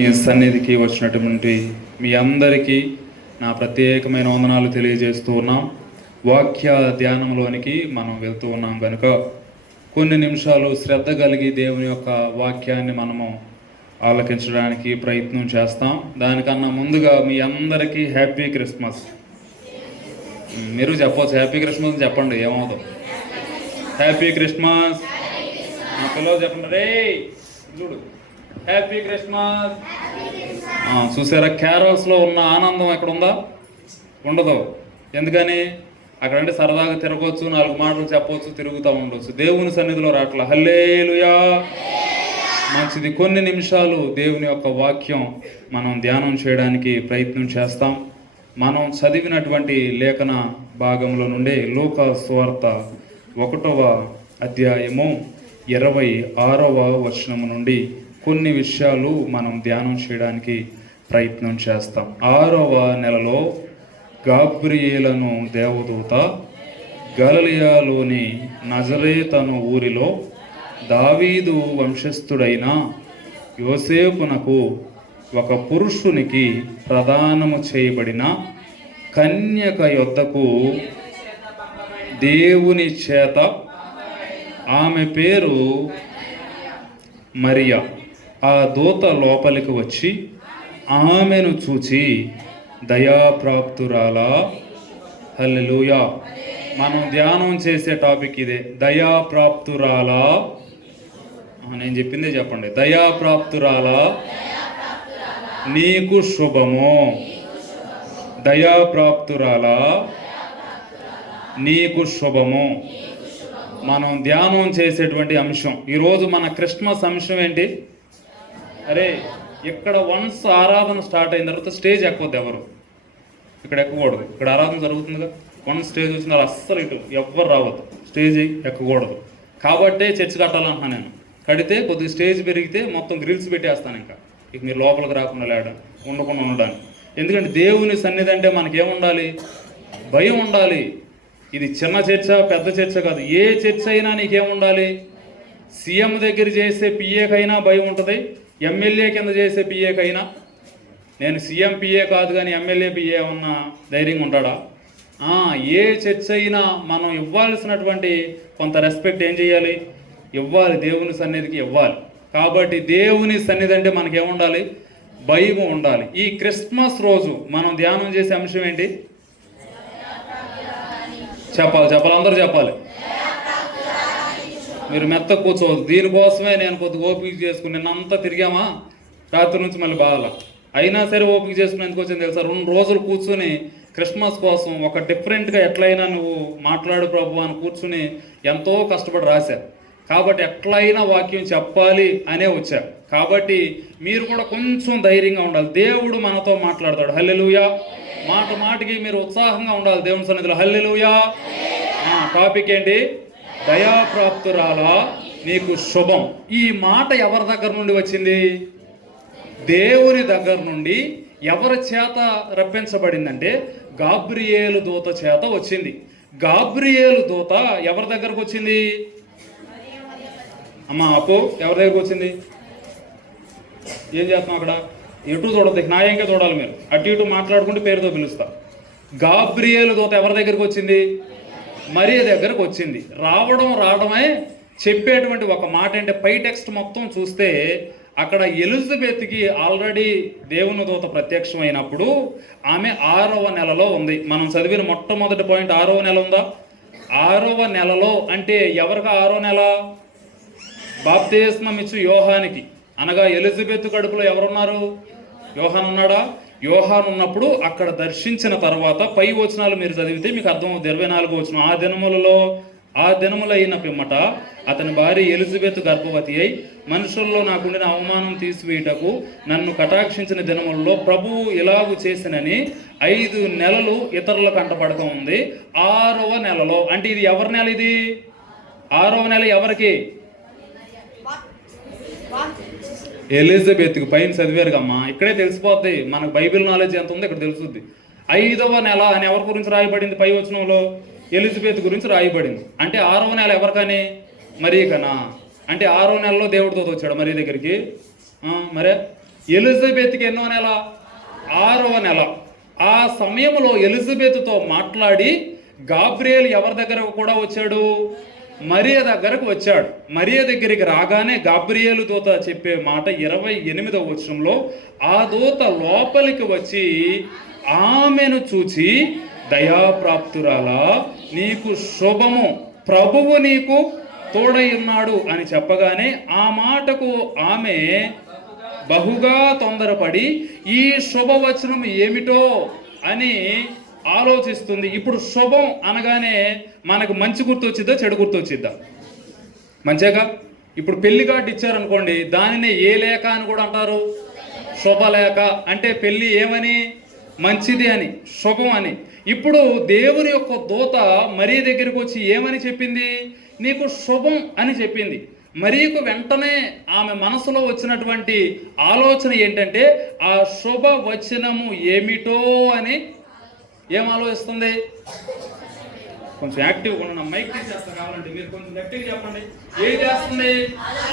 ఈ సన్నిధికి వచ్చినటువంటి మీ అందరికీ నా ప్రత్యేకమైన వందనాలు తెలియజేస్తూ ఉన్నాం. వాక్య ధ్యానంలోనికి మనం వెళ్తూ ఉన్నాం కనుక కొన్ని నిమిషాలు శ్రద్ధ కలిగి దేవుని యొక్క వాక్యాన్ని మనము ఆలకించడానికి ప్రయత్నం చేస్తాం. దానికన్నా ముందుగా మీ అందరికీ హ్యాపీ క్రిస్మస్. మీరు చెప్పవచ్చు హ్యాపీ క్రిస్మస్ అని చెప్పండి, ఏమవుతుంది. Happy Christmas. మా పిల్లలు చెప్పండి, రే చూడు హ్యాపీ క్రిస్మస్. చూసారా, క్యారల్స్లో ఉన్న ఆనందం ఎక్కడ ఉందా? ఉండదు. ఎందుకని? అక్కడంటే సరదాగా తిరగవచ్చు, 4 మాటలు చెప్పవచ్చు, తిరుగుతూ ఉండవచ్చు. దేవుని సన్నిధిలో రాట్లా. హల్లెలూయా. మంచిది. కొన్ని నిమిషాలు దేవుని యొక్క వాక్యం మనం ధ్యానం చేయడానికి ప్రయత్నం చేస్తాం. మనం చదివినటువంటి లేఖన భాగంలో నుండి లూకా సువార్త 1వ అధ్యాయము 26వ వచనము నుండి కొన్ని విషయాలు మనం ధ్యానం చేయడానికి ప్రయత్నం చేస్తాం. 6వ నెలలో గాబ్రియేలను దేవదూత గలిలయలోని నజరేతను ఊరిలో దావీదు వంశస్థుడైన యోసేపునకు ఒక పురుషునికి ప్రదానము చేయబడిన కన్యక యొద్దకు దేవుని చేత, ఆమె పేరు మరియా, ఆ దూత లోపలికి వచ్చి ఆమెను చూచి దయాప్రాప్తురాలా. హల్లెలూయా. మనం ధ్యానం చేసే టాపిక్ ఇదే, దయాప్రాప్తురాలా. నేను చెప్పిందే చెప్పండి. దయాప్రాప్తురాలా నీకు శుభము. దయాప్రాప్తురాలా నీకు శుభము. మనం ధ్యానం చేసేటువంటి అంశం ఈరోజు మన క్రిస్మస్ అంశం ఏంటి? అరే, ఇక్కడ వన్స్ ఆరాధన స్టార్ట్ అయిన తర్వాత స్టేజ్ ఎక్కవద్దు. ఎవరు ఇక్కడ ఎక్కకూడదు. ఇక్కడ ఆరాధన జరుగుతుందిగా, వన్ స్టేజ్ వచ్చిన అస్సలు ఇటు ఎవ్వరు రావద్దు, స్టేజ్ ఎక్కకూడదు. కాబట్టే చర్చ్ కట్టాలంటున్నాను నేను. కడితే కొద్దిగా స్టేజ్ పెరిగితే మొత్తం గ్రిల్స్ పెట్టేస్తాను. ఇంకా ఇక మీరు లోపలికి రాకుండా ఉండకుండా ఉండడానికి. ఎందుకంటే దేవుని సన్నిధి అంటే మనకేముండాలి? భయం ఉండాలి. ఇది చిన్న చర్చ పెద్ద చర్చ కాదు. ఏ చర్చ అయినా నీకేముండాలి? సీఎం దగ్గర చేసే పిఏకైనా భయం ఉంటుంది, ఎమ్మెల్యే కింద చేసే పిఏకైనా. నేను సీఎం పిఏ కాదు కానీ ఎమ్మెల్యే పిఏ ఉన్న ధైర్యంగా ఉంటాడా? ఏ చర్చ అయినా మనం ఇవ్వాల్సినటువంటి కొంత రెస్పెక్ట్ ఏం చేయాలి? ఇవ్వాలి. దేవుని సన్నిధికి ఇవ్వాలి. కాబట్టి దేవుని సన్నిధి అంటే మనకేముండాలి? భయం ఉండాలి. ఈ క్రిస్మస్ రోజు మనం ధ్యానం చేసే అంశం ఏంటి? చెప్పాలి, అందరూ చెప్పాలి. మీరు మెత్త కూర్చోవద్దు. దీనికోసమే నేను కొద్దిగా ఓపిక చేసుకుని నిన్నంతా తిరిగామా, రాత్రి నుంచి మళ్ళీ బాగా అయినా సరే ఓపిక చేసుకుని ఎందుకు వచ్చింది తెలుసా? 2 రోజులు కూర్చుని క్రిస్మస్ కోసం ఒక డిఫరెంట్గా ఎట్లయినా నువ్వు మాట్లాడు ప్రభు అని కూర్చుని ఎంతో కష్టపడి రాశారు. కాబట్టి ఎట్లయినా వాక్యం చెప్పాలి అనే వచ్చారు. కాబట్టి మీరు కూడా కొంచెం ధైర్యంగా ఉండాలి. దేవుడు మనతో మాట్లాడతాడు. హల్లెలూయా. మాటికి మీరు ఉత్సాహంగా ఉండాలి దేవుని సన్నిధిలో. హల్లెలూయా. టాపిక్ ఏంటి? దయాప్రాప్తురాలా నీకు శుభం. ఈ మాట ఎవరి దగ్గర నుండి వచ్చింది? దేవుని దగ్గర నుండి. ఎవరి చేత రప్పించబడిందంటే గాబ్రియేలు దూత చేత వచ్చింది. గాబ్రియేలు దూత ఎవరి దగ్గరకు వచ్చింది? అమ్మా అప్పు, ఎవరి దగ్గరకు వచ్చింది? ఏం చేస్తున్నాం అక్కడ? ఎటు చూడద్దు, న్యాయంగా చూడాలి. మీరు అటు ఇటు మాట్లాడుకుంటే పేరుతో పిలుస్తా. గాబ్రియేలు దూత ఎవరి దగ్గరికి వచ్చింది? మరియ దగ్గరకు వచ్చింది. రావడమే చెప్పేటువంటి ఒక మాట అంటే పై టెక్స్ట్ మొత్తం చూస్తే అక్కడ ఎలిజబెత్కి ఆల్రెడీ దేవుని దూత ప్రత్యక్షమైనప్పుడు ఆమె 6వ నెలలో ఉంది. మనం చదివిన మొట్టమొదటి పాయింట్ 6వ నెల ఉందా? 6వ నెలలో అంటే ఎవరికి 6వ నెల? బాప్తిస్మం ఇచ్చు యోహానికి. అనగా ఎలిజబెత్ కడుపులో ఎవరున్నారు? యోహాను ఉన్నాడా? యోహాను ఉన్నప్పుడు అక్కడ దర్శించిన తర్వాత పై వచనాలు మీరు చదివితే మీకు అర్థమవుతుంది. 24వ వచనం. ఆ దినములు అయిన పిమ్మట అతని భార్య ఎలిజబెత్ గర్భవతి అయి మనుషుల్లో నాకుండిన అవమానం తీసివేయటకు నన్ను కటాక్షించిన దినములలో ప్రభువు ఇలాగు చేసినని 5 నెలలు ఇతరుల కంటపడక ఉంది. 6వ నెలలో అంటే ఇది ఎవరి నెల? ఇది 6వ నెల ఎవరికి? ఎలిజబెత్కి. పైన చదివారుగమ్మా, ఇక్కడే తెలిసిపోద్ది మనకు బైబిల్ నాలెడ్జ్ ఎంత ఉందో ఇక్కడ తెలుస్తుంది. 5వ నెల అని ఎవరి గురించి రాయబడింది? పై వచనంలో ఎలిజబెత్ గురించి రాయబడింది. అంటే 6వ నెల ఎవరికని? మరియకనా? అంటే 6వ నెలలో దేవుడితో వచ్చాడు మరి దగ్గరికి. మరే ఎలిజబెత్కి ఎన్నో నెల? 6వ నెల. ఆ సమయంలో ఎలిజబెత్తో మాట్లాడి గాబ్రియేల్ ఎవరి దగ్గర కూడా వచ్చాడు? మరియ దగ్గరకు వచ్చాడు. మరియ దగ్గరికి రాగానే గాబ్రియేలు దూత చెప్పే మాట 28వ వచనంలో, ఆ దూత లోపలికి వచ్చి ఆమెను చూచి, దయాప్రాప్తురాలా, నీకు శుభము, ప్రభువు నీకు తోడై ఉన్నాడు అని చెప్పగానే ఆ మాటకు ఆమె బహుగా తొందరపడి ఈ శుభవచనం ఏమిటో అని ఆలోచిస్తుంది. ఇప్పుడు శుభం అనగానే మనకు మంచి గుర్తు వచ్చిద్దా, చెడు గుర్తు వచ్చిద్దా? మంచిగా. ఇప్పుడు పెళ్లి కార్డు ఇచ్చారనుకోండి, దానినే ఏ లేఖ అని కూడా అంటారు? శుభలేఖ. అంటే పెళ్లి ఏమని? మంచిది అని, శుభం అని. ఇప్పుడు దేవుని యొక్క దూత మరియ దగ్గరికి వచ్చి ఏమని చెప్పింది? నీకు శుభం అని చెప్పింది. మరియకు వెంటనే ఆమె మనసులో వచ్చినటువంటి ఆలోచన ఏంటంటే, ఆ శుభ వచనము ఏమిటో అని ఏం ఆలోచిస్తుంది? కొంచెం యాక్టివ్గా ఉన్న మైక్ తీసేస్తా కావాలంటే మీరు కొంచెం గట్టిగా చెప్పండి. ఏం చేస్తుంది?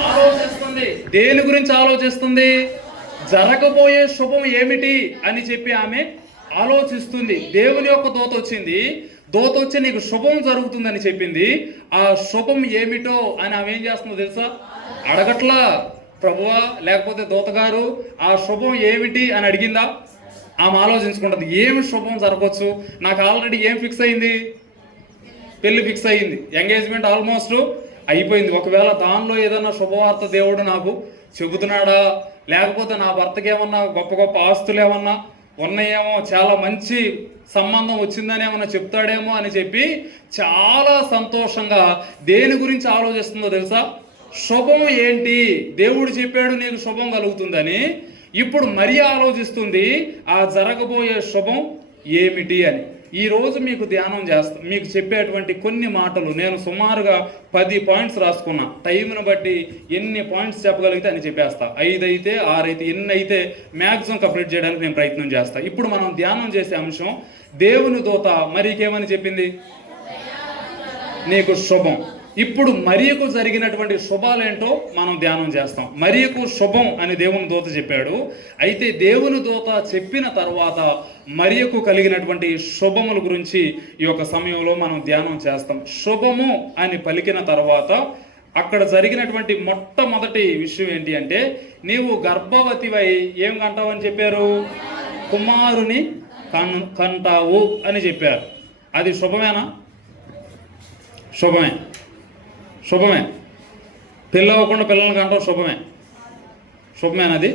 ఆలోచిస్తుంది. దేని గురించి ఆలోచిస్తుంది? జరగబోయే శుభం ఏమిటి అని చెప్పి ఆమె ఆలోచిస్తుంది. దేవుని యొక్క దూత వచ్చింది. దూత వచ్చి నీకు శుభం జరుగుతుందని చెప్పింది. ఆ శుభం ఏమిటో అని ఆమె ఏం చేస్తుందో తెలుసా? అడగట్లా, ప్రభువా లేకపోతే దూత గారు ఆ శుభం ఏమిటి అని అడిగిందా? ఆమె ఆలోచించుకుంటుంది, ఏమి శుభం జరగవచ్చు? నాకు ఆల్రెడీ ఏం ఫిక్స్ అయింది? పెళ్లి ఫిక్స్ అయ్యింది, ఎంగేజ్మెంట్ ఆల్మోస్ట్ అయిపోయింది. ఒకవేళ దానిలో ఏదైనా శుభవార్త దేవుడు నాకు చెబుతున్నాడా, లేకపోతే నా భర్తకి ఏమన్నా గొప్ప గొప్ప ఆస్తులు ఏమన్నా ఉన్నాయేమో, చాలా మంచి సంబంధం వచ్చిందని ఏమన్నా చెప్తాడేమో అని చెప్పి చాలా సంతోషంగా దేని గురించి ఆలోచిస్తుందో తెలుసా? శుభం ఏంటి? దేవుడు చెప్పాడు నీకు శుభం కలుగుతుందని. ఇప్పుడు మరియ ఆలోచిస్తుంది, ఆ జరగబోయే శుభం ఏమిటి అని. ఈరోజు మీకు ధ్యానం చేస్తా, మీకు చెప్పేటువంటి కొన్ని మాటలు నేను సుమారుగా 10 పాయింట్స్ రాసుకున్నా. టైంను బట్టి ఎన్ని పాయింట్స్ చెప్పగలిగితే అని చెప్పేస్తా. 5 అయితే 6 అయితే ఎన్ని అయితే మ్యాక్సిమం కంప్లీట్ చేయడానికి నేను ప్రయత్నం చేస్తా. ఇప్పుడు మనం ధ్యానం చేసే అంశం, దేవుని దూత మరియకేమని చెప్పింది? నీకు శుభం. ఇప్పుడు మరియకు జరిగినటువంటి శుభాలేంటో మనం ధ్యానం చేస్తాం. మరియకు శుభం అని దేవుని దూత చెప్పాడు. అయితే దేవుని దూత చెప్పిన తర్వాత మరియకు కలిగినటువంటి శుభముల గురించి ఈ యొక్క సమయంలో మనం ధ్యానం చేస్తాం. శుభము అని పలికిన తర్వాత అక్కడ జరిగినటువంటి మొట్టమొదటి విషయం ఏంటి అంటే, నీవు గర్భవతివై ఏం కంటావని చెప్పారు? కుమారుని కంటావు అని చెప్పారు. అది శుభమేనా? శుభమే. శుభమే. పెళ్ళి అవ్వకుండా పిల్లల్ని కంటాం శుభమే. శుభమేనది.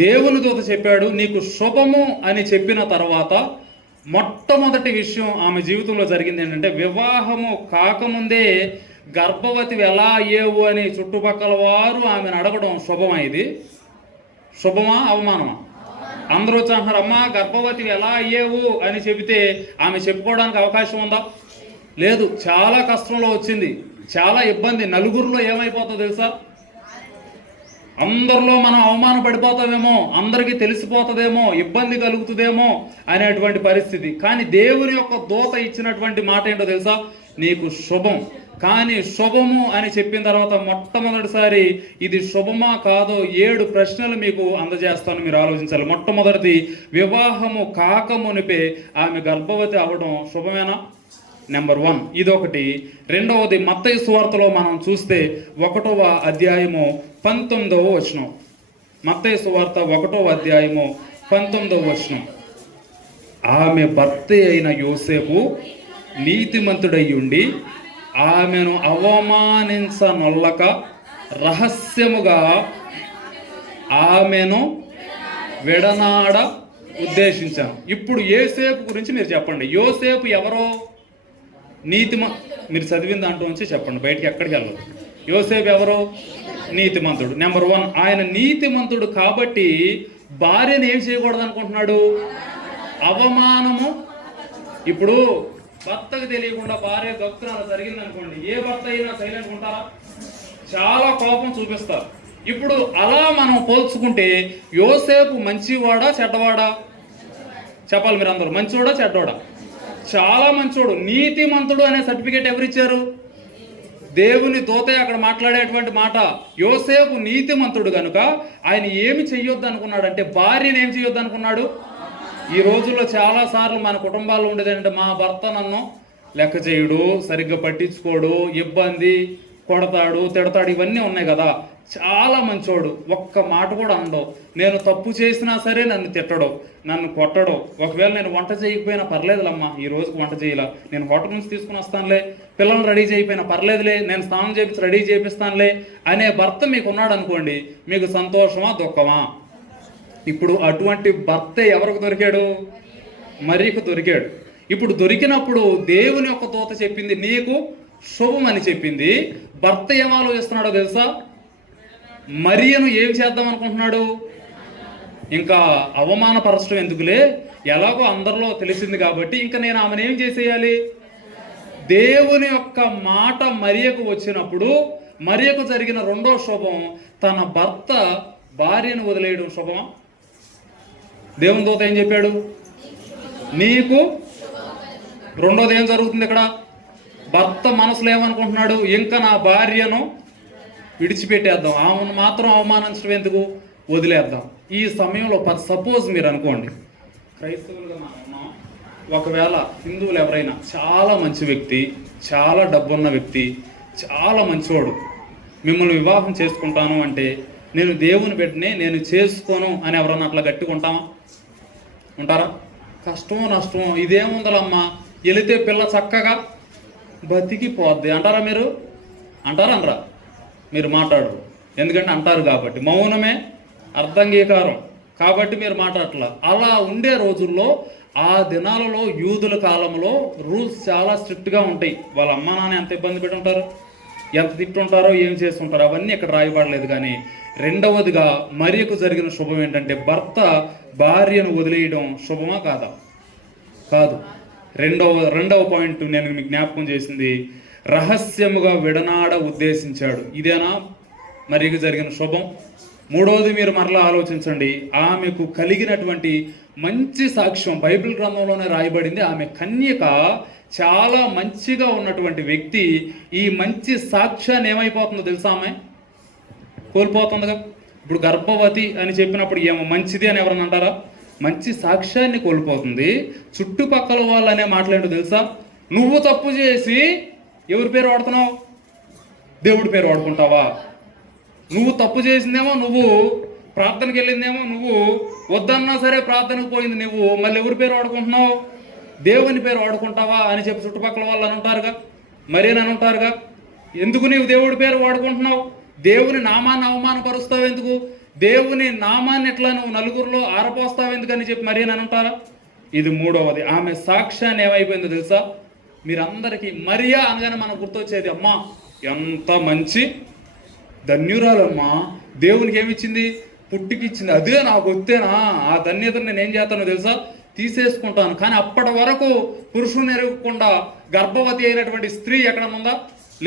దేవుని దూత చెప్పాడు నీకు శుభము అని చెప్పిన తర్వాత మొట్టమొదటి విషయం ఆమె జీవితంలో జరిగింది ఏంటంటే, వివాహము కాకముందే గర్భవతి ఎలా అయ్యేవు అని చుట్టుపక్కల వారు ఆమెను అడగడం శుభమా? ఇది శుభమా అవమానమా? అందరూ వచ్చి అంటున్నారు, అమ్మా గర్భవతి ఎలా అయ్యేవు అని చెబితే ఆమె చెప్పుకోవడానికి అవకాశం ఉందా? లేదు. చాలా కష్టంలో వచ్చింది, చాలా ఇబ్బంది. నలుగురిలో ఏమైపోతుందో తెలుసా? అందరిలో మనం అవమానపడిపోతామేమో, అందరికీ తెలిసిపోతుందేమో, ఇబ్బంది కలుగుతుందేమో అనేటువంటి పరిస్థితి. కానీ దేవుని యొక్క దూత ఇచ్చినటువంటి మాట ఏంటో తెలుసా? నీకు శుభం. కానీ శుభము అని చెప్పిన తర్వాత మొట్టమొదటిసారి ఇది శుభమా కాదో 7 ప్రశ్నలు మీకు అందజేస్తాను, మీరు ఆలోచించాలి. మొట్టమొదటిది, వివాహము కాకమునిపే ఆమె గర్భవతి అవ్వడం శుభమేనా? నెంబర్ 1 ఇదొకటి. రెండవది, మత్తయి సువార్తలో మనం చూస్తే 1వ అధ్యాయము 19వ వచనం. మత్తయి సువార్త 1వ అధ్యాయము 19వ వచనం. ఆమె భర్త అయిన యోసేపు నీతిమంతుడై ఉండి ఆమెను అవమానించనొల్లక రహస్యముగా ఆమెను విడనాడ ఉద్దేశించాను. ఇప్పుడు యోసేపు గురించి మీరు చెప్పండి. యోసేపు ఎవరో? మీరు చదివిన దాంట్లో నుంచి చెప్పండి, బయటికి ఎక్కడికి వెళ్ళదు. యోసేపు ఎవరో? నీతిమంతుడు. నెంబర్ 1, ఆయన నీతిమంతుడు కాబట్టి భార్యను ఏం చేయకూడదు అనుకుంటున్నాడు? అవమానము. ఇప్పుడు భర్తకు తెలియకుండా భార్య గొప్పతనం జరిగింది అనుకోండి, ఏ భర్త అయినా సైలెంట్ ఉంటారా? చాలా కోపం చూపిస్తారు. ఇప్పుడు అలా మనం పోల్చుకుంటే యోసేపు మంచివాడా చెడ్డవాడా? చెప్పాలి మీరు అందరూ. మంచివాడా చెడ్డవాడా? చాలా మంచోడు. నీతిమంతుడు అనే సర్టిఫికేట్ ఎవరిచ్చారు? దేవుని దూతే అక్కడ మాట్లాడేటువంటి మాట. యోసేపు నీతిమంతుడు కనుక ఆయన ఏమి చెయ్యొద్దు అనుకున్నాడు అంటే భార్యను ఏం చెయ్యొద్దు అనుకున్నాడు. ఈ రోజుల్లో చాలాసార్లు మన కుటుంబాల్లో ఉండేది ఏంటంటే మా భర్త నన్ను లెక్క చేయడు, సరిగ్గా పట్టించుకోడు, ఇబ్బంది, కొడతాడు, తిడతాడు, ఇవన్నీ ఉన్నాయి కదా. చాలా మంచోడు, ఒక్క మాట కూడా అనడు. నేను తప్పు చేసినా సరే నన్ను తిట్టడు, నన్ను కొట్టడు. ఒకవేళ నేను వంట చేయకపోయినా పర్లేదులమ్మా, ఈ రోజుకి వంట చేయలా, నేను హోటల్ నుంచి తీసుకుని వస్తానులే, పిల్లలు రెడీ చేయకపోయినా పర్లేదులే, నేను స్నానం చేపించి రెడీ చేపిస్తానులే అనే భర్త మీకు ఉన్నాడు అనుకోండి, మీకు సంతోషమా దుఃఖమా? ఇప్పుడు అటువంటి భర్త ఎవరికి దొరికాడు? మరియకు దొరికాడు. ఇప్పుడు దొరికినప్పుడు దేవుని యొక్క దూత చెప్పింది నీకు శుభం అని చెప్పింది. భర్త ఏం ఆలోచిస్తున్నాడో తెలుసా? మరియను ఏం చేద్దాం అనుకుంటున్నాడు? ఇంకా అవమానపరచడం ఎందుకులే, ఎలాగో అందరిలో తెలిసింది కాబట్టి ఇంకా నేను ఆమెను ఏం చేసేయాలి? దేవుని యొక్క మాట మరియకు వచ్చినప్పుడు మరియకు జరిగిన రెండో శుభం తన భర్త భార్యను వదిలేయడం శుభమా? దేవుని దూత ఏం చెప్పాడు? నీకు. రెండోది ఏం జరుగుతుంది ఇక్కడ? భర్త మనసులో ఏమనుకుంటున్నాడు? ఇంకా నా భార్యను విడిచిపెట్టేద్దాం, ఆమెను మాత్రం అవమానించడం ఎందుకు, వదిలేద్దాం. ఈ సమయంలో సపోజ్ మీరు అనుకోండి, క్రైస్తవులుగా మనం ఉన్నాం, ఒకవేళ హిందువులు ఎవరైనా చాలా మంచి వ్యక్తి, చాలా డబ్బున్న వ్యక్తి, చాలా మంచివాడు మిమ్మల్ని వివాహం చేసుకుంటాను అంటే నేను దేవుని బిడ్డనే, నేను చేసుకోను అని ఎవరన్నా అట్లా గట్టిగా ఉంటారా? కష్టమో నష్టమో ఇదేముందలమ్మా, వెళితే పిల్ల చక్కగా బతికిపోద్ది అంటారా? మీరు అంటారా? అనరా? మీరు మాట్లాడరు, ఎందుకంటే అంటారు కాబట్టి. మౌనమే అర్థంగీకారం కాబట్టి మీరు మాట్లాడట్లా. అలా ఉండే రోజుల్లో ఆ దినాలలో యూదుల కాలంలో రూల్స్ చాలా స్ట్రిక్ట్గా ఉంటాయి. వాళ్ళ అమ్మా నాన్న ఎంత ఇబ్బంది పెట్టి ఉంటారు, ఎంత తిట్టుంటారో, ఏం చేస్తుంటారో అవన్నీ ఇక్కడ రాయబడలేదు. కానీ రెండవదిగా మరియకు జరిగిన శుభం ఏంటంటే భర్త భార్యను వదిలేయడం శుభమా కాదా? కాదు. రెండవ పాయింట్ నేను మీకు జ్ఞాపకం చేసింది, రహస్యముగా విడనాడ ఉద్దేశించాడు. ఇదేనా మరియకు జరిగిన శుభం? మూడవది మీరు మరలా ఆలోచించండి, ఆమెకు కలిగినటువంటి మంచి సాక్ష్యం బైబిల్ గ్రంథంలోనే రాయబడింది. ఆమె కన్యక, చాలా మంచిగా ఉన్నటువంటి వ్యక్తి. ఈ మంచి సాక్ష్యాన్ని ఏమైపోతుందో తెలుసా? ఆమె కోల్పోతుందిగా. ఇప్పుడు గర్భవతి అని చెప్పినప్పుడు ఏమో మంచిది అని ఎవరన్నా అంటారా? మంచి సాక్ష్యాన్ని కోల్పోతుంది. చుట్టుపక్కల వాళ్ళు అనే మాట్లాడేంటో తెలుసా? నువ్వు తప్పు చేసి ఎవరి పేరు వాడుతున్నావు? దేవుడి పేరు వాడుకుంటావా? నువ్వు తప్పు చేసిందేమో, నువ్వు ప్రార్థనకి వెళ్ళిందేమో, నువ్వు వద్దన్నా సరే ప్రార్థనకు పోయింది నువ్వు, మళ్ళీ ఎవరి పేరు వాడుకుంటున్నావు? దేవుని పేరు వాడుకుంటావా అని చెప్పి చుట్టుపక్కల వాళ్ళు అని ఉంటారుగా, మరేనని ఉంటారుగా. ఎందుకు నీవు దేవుడి పేరు వాడుకుంటున్నావు? దేవుని నామాన్ని అవమానపరుస్తావు ఎందుకు? దేవుని నామాన్ని ఎట్లా నువ్వు నలుగురిలో ఆరపోస్తావు ఎందుకని చెప్పి మరేనని అంటారా? ఇది మూడవది. ఆమె సాక్ష్యాన్ని ఏమైపోయిందో తెలుసా? మీరందరికీ మరియా అనగానే మనకు గుర్తొచ్చేది, అమ్మా ఎంత మంచి ధన్యురాలమ్మా, దేవునికి ఏమిచ్చింది? పుట్టికిచ్చింది. అదే నాకు వస్తేనా ఆ ధన్యతను నేను ఏం చేస్తానో తెలుసా? తీసేసుకుంటాను. కానీ అప్పటి వరకు పురుషుని ఎరగకుండా గర్భవతి అయినటువంటి స్త్రీ ఎక్కడన్నా ఉందా?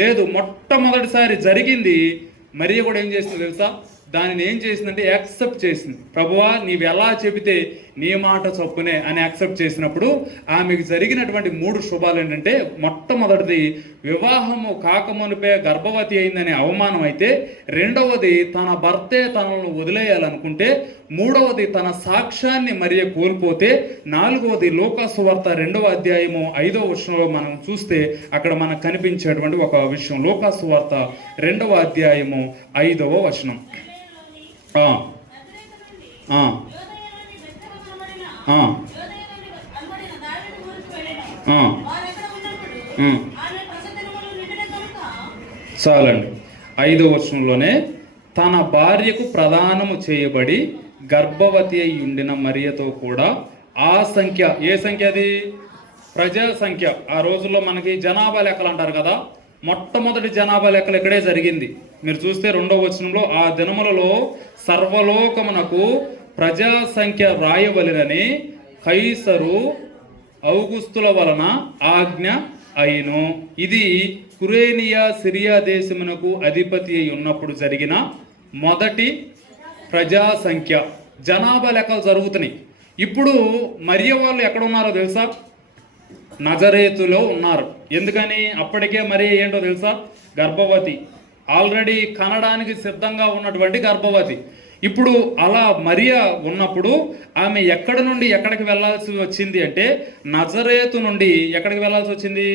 లేదు. మొట్టమొదటిసారి జరిగింది. మరియ కూడా ఏం చేసింది తెలుసా? దానిని ఏం చేసిందంటే యాక్సెప్ట్ చేసింది. ప్రభువా నీవు ఎలా చెబితే నీ మాట చొప్పునే అని యాక్సెప్ట్ చేసినప్పుడు ఆమెకు జరిగినటువంటి 3 శుభాలు ఏంటంటే, మొట్టమొదటిది వివాహము కాకమునిపే గర్భవతి అయిందనే అవమానం అయితే, రెండవది తన భర్తే తనను వదిలేయాలనుకుంటే, మూడవది తన సాక్ష్యాన్ని మరియ కోల్పోతే, నాలుగవది లూకాసు వార్త 2వ అధ్యాయము 5వ వచనంలో మనం చూస్తే అక్కడ మనకు కనిపించేటువంటి ఒక విషయం. లూకాసు వార్త 2వ అధ్యాయము 5వ వచనం. చాలండి. 5వ వచనంలోనే తన భార్యకు ప్రదానము చేయబడి గర్భవతి అయి ఉండిన మరియతో కూడా ఆ సంఖ్య, ఏ సంఖ్య అది? ప్రజా సంఖ్య. ఆ రోజుల్లో మనకి జనాభా లెక్కలు అంటారు కదా, మొట్టమొదటి జనాభా లెక్కలు ఇక్కడే జరిగింది. మీరు చూస్తే 2వ వచనంలో, ఆ దినములలో సర్వలోకమునకు ప్రజా సంఖ్య రాయవలెనని కైసరు ఔగుస్తుల వలన ఆజ్ఞ అయిను. ఇది కురేనియా సిరియా దేశమునకు అధిపతి అయి ఉన్నప్పుడు జరిగిన మొదటి ప్రజా సంఖ్య. జనాభా లెక్కలు జరుగుతున్నాయి. ఇప్పుడు మరియ వాళ్ళు ఎక్కడ ఉన్నారో తెలుసా? నజరేతులో ఉన్నారు. ఎందుకని? అప్పటికే మరి ఏంటో తెలుసా? గర్భవతి, ఆల్రెడీ కనడానికి సిద్ధంగా ఉన్నటువంటి గర్భవతి. ఇప్పుడు అలా మరియా ఉన్నప్పుడు ఆమె ఎక్కడి నుండి ఎక్కడికి వెళ్ళాల్సి వచ్చింది అంటే నజరేతు నుండి ఎక్కడికి వెళ్ళాల్సి వచ్చింది?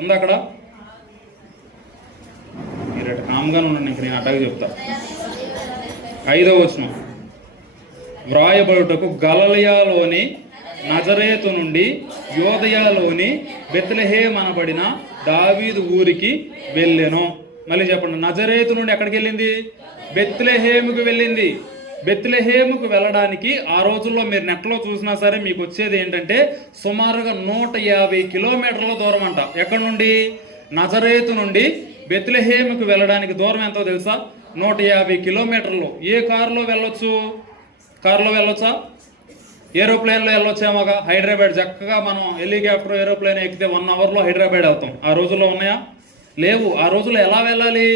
ఉందా అక్కడ? మీరు కామ్గానే ఉండండి, ఇంక నేను అట్టగా చెప్తా. 5వ వచనం, వ్రాయబడుటకు గలిలయలోని నజరేతు నుండి యోదయలోని బెత్లెహేము అనబడిన దావీదు ఊరికి వెళ్ళెను. మళ్ళీ చెప్పండి, నజరేతు నుండి ఎక్కడికి వెళ్ళింది? బెత్లెహేముకు వెళ్ళింది. బెత్లెహేముకు వెళ్ళడానికి ఆ రోజుల్లో మీరు నెట్లో చూసినా సరే మీకు వచ్చేది ఏంటంటే సుమారుగా 150 కిలోమీటర్ల దూరం అంట. ఎక్కడి నుండి? నజరేతు నుండి బెత్లెహేముకు వెళ్ళడానికి దూరం ఎంతో తెలుసా? 150 కిలోమీటర్లు. ఏ కారులో వెళ్ళొచ్చు? కారులో వెళ్ళొచ్చా? ఏరోప్లేన్లో వెళ్ళొచ్చేమోగా. హైదరాబాద్ చక్కగా మనం హెలికాప్టర్ ఏరోప్లేన్ ఎక్కితే 1 అవర్లో హైదరాబాద్ వెళ్తాం. ఆ రోజుల్లో ఉన్నాయా? లేవు. ఆ రోజుల్లో ఎలా వెళ్ళాలి?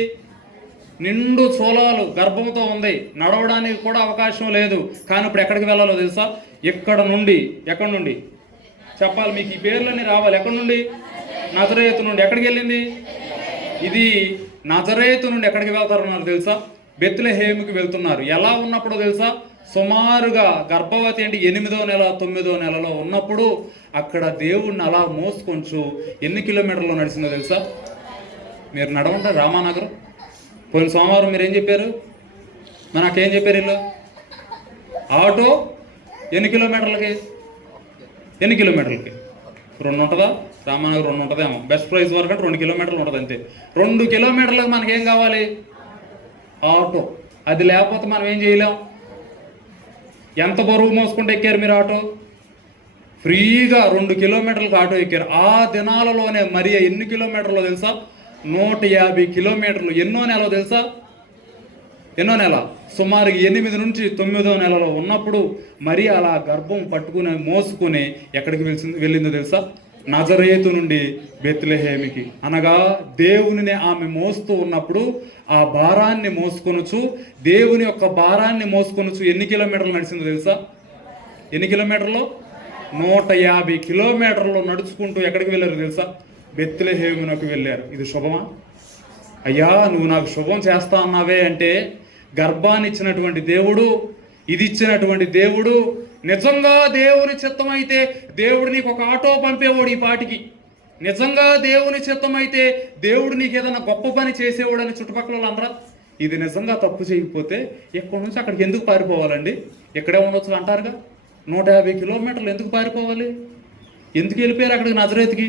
నిండు చోళాలు, గర్భంతో ఉంది, నడవడానికి కూడా అవకాశం లేదు. కానీ ఇప్పుడు ఎక్కడికి వెళ్ళాలో తెలుసా? ఎక్కడి నుండి చెప్పాలి, మీకు ఈ పేర్లన్నీ రావాలి. ఎక్కడి నుండి? నజరేతు నుండి. ఎక్కడికి వెళ్ళింది? ఇది నజరేతు నుండి ఎక్కడికి వెళ్తారన్నారు తెలుసా? బెత్లెహేముకి వెళ్తున్నారు. ఎలా ఉన్నప్పుడు తెలుసా? సుమారుగా గర్భవతి అంటే 8వ నెల 9వ నెలలో ఉన్నప్పుడు అక్కడ దేవుణ్ణి అలా మోసుకొంచు ఎన్ని కిలోమీటర్లు నడిచిందో తెలుసా? మీరు నడవంటారు రామానగరం. పోయిన సోమవారం మీరు ఏం చెప్పారు? నాకేం చెప్పారు వీళ్ళు? ఆటో ఎన్ని కిలోమీటర్లకి? 2 ఉంటుందా? రామానగర్ 2 ఉంటుందేమో. బెస్ట్ ప్రైస్ వరకు అంటే 2 కిలోమీటర్లు ఉంటుంది అంతే. 2 కిలోమీటర్లకు మనకేం కావాలి? ఆటో. అది లేకపోతే మనం ఏం చేయలేం. ఎంత బరువు మోసుకుంటే ఎక్కారు మీరు ఆటో? ఫ్రీగా 2 కిలోమీటర్లకు ఆటో ఎక్కారు. ఆ దినాలలోనే మరి ఎన్ని కిలోమీటర్లు తెలుసా? 150 కిలోమీటర్లు. ఎన్నో నెలలో తెలుసా? ఎన్నో నెల? సుమారు 8 నుంచి 9వ నెలలో ఉన్నప్పుడు మరి అలా గర్భం పట్టుకుని మోసుకుని ఎక్కడికి వెళ్ళిందో తెలుసా? నజరేతు నుండి బెత్లెహేమికి. అనగా దేవునిని ఆమె మోస్తూ ఉన్నప్పుడు ఆ భారాన్ని మోసుకొనొచ్చు, దేవుని యొక్క భారాన్ని మోసుకొనొచ్చు. ఎన్ని కిలోమీటర్లు నడిచిందో తెలుసా? ఎన్ని కిలోమీటర్లు? 150 కిలోమీటర్లు నడుచుకుంటూ ఎక్కడికి వెళ్ళారు తెలుసా? బెత్లెహేమునకు వెళ్ళారు. ఇది శుభమా? అయ్యా నువ్వు నాకు శుభం చేస్తా అన్నావే అంటే గర్భాన్ని ఇచ్చినటువంటి దేవుడు, ఇది ఇచ్చినటువంటి దేవుడు, నిజంగా దేవుని చిత్తం అయితే దేవుడు నీకు ఒక ఆటో పంపేవాడు ఈ పాటికి. నిజంగా దేవుని చిత్తం అయితే దేవుడు నీకు ఏదైనా గొప్ప పని చేసేవాడు అని చుట్టుపక్కల వాళ్ళందరూ. ఇది నిజంగా తప్పు చేయకపోతే ఎక్కడి నుంచి అక్కడికి ఎందుకు పారిపోవాలండి? ఇక్కడే ఉండొచ్చు అంటారుగా. 150 కిలోమీటర్లు ఎందుకు పారిపోవాలి? ఎందుకు వెళ్ళిపోయారు అక్కడికి నజరేతుకి?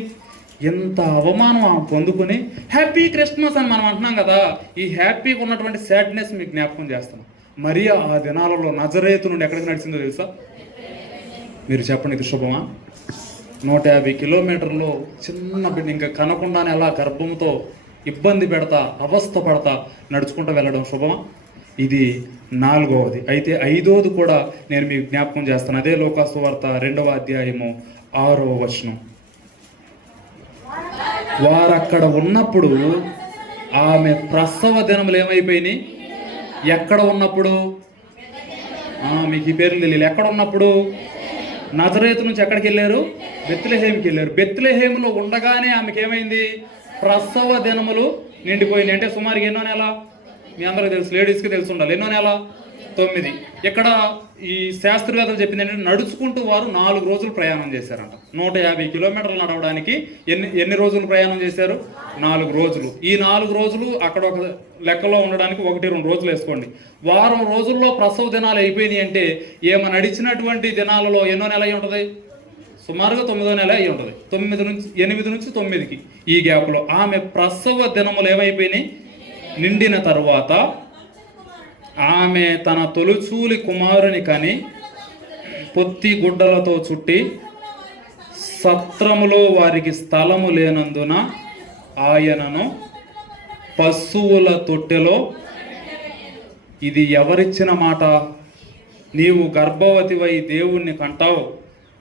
ఎంత అవమానం పొందుకొని హ్యాపీ క్రిస్మస్ అని మనం అంటున్నాం కదా. ఈ హ్యాపీగా ఉన్నటువంటి సాడ్నెస్ మీకు జ్ఞాపకం చేస్తాం. మరి ఆ దినాలలో నజరేతు నుండి ఎక్కడికి నడిచిందో తెలుసా? మీరు చెప్పండి, ఇది శుభమా? 150 కిలోమీటర్లు చిన్న బిడ్డ ఇంకా కనకుండానే అలా గర్భంతో ఇబ్బంది పెడతా, అవస్థ పడతా నడుచుకుంటూ వెళ్ళడం శుభమా? ఇది 4వది. అయితే 5వది కూడా నేను మీకు జ్ఞాపకం చేస్తాను. అదే లోకాసు వార్త 2వ అధ్యాయము 6వ వచనం. వారు అక్కడ ఉన్నప్పుడు ఆమె ప్రసవ దినములు ఏమైపోయినాయి? ఎక్కడ ఉన్నప్పుడు? మీకు ఈ పేర్లు తెలియదు. ఎక్కడ ఉన్నప్పుడు? నజరేతు నుంచి ఎక్కడికి వెళ్ళారు? బెత్లెహేముకి వెళ్ళారు. బెత్లెహేములో ఉండగానే ఆమెకి ఏమైంది? ప్రసవ దినములు నిండిపోయినాయి. అంటే సుమారు ఎన్నో నెల? మీ అందరికీ తెలుసు, లేడీస్కి తెలిసి ఉండాలి. ఎన్నో నెల? 9. ఇక్కడ ఈ శాస్త్రవేత్తలు చెప్పింది ఏంటంటే నడుచుకుంటూ వారు 4 రోజులు ప్రయాణం చేశారంట. 150 కిలోమీటర్లు నడవడానికి ఎన్ని రోజులు ప్రయాణం చేశారు? 4 రోజులు. ఈ 4 రోజులు అక్కడ ఒక లెక్కలో ఉండడానికి 1-2 రోజులు వేసుకోండి. వారం రోజుల్లో ప్రసవ దినాలు అయిపోయినాయి అంటే ఏమో నడిచినటువంటి దినాలలో ఎన్నో నెల అయి ఉంటుంది? సుమారుగా 9వ నెల అయి ఉంటుంది. 8 నుంచి 9కి ఈ గ్యాప్లో ఆమె ప్రసవ దినములు ఏమైపోయినాయి? నిండిన తరువాత ఆమె తన తొలిచూలి కుమారుని కని పొత్తి గుడ్డలతో చుట్టి సత్రములో వారికి స్థలము లేనందున ఆయనను పశువుల తొట్టెలో. ఇది ఎవరిచ్చిన మాట? నీవు గర్భవతివై దేవుణ్ణి కంటావు,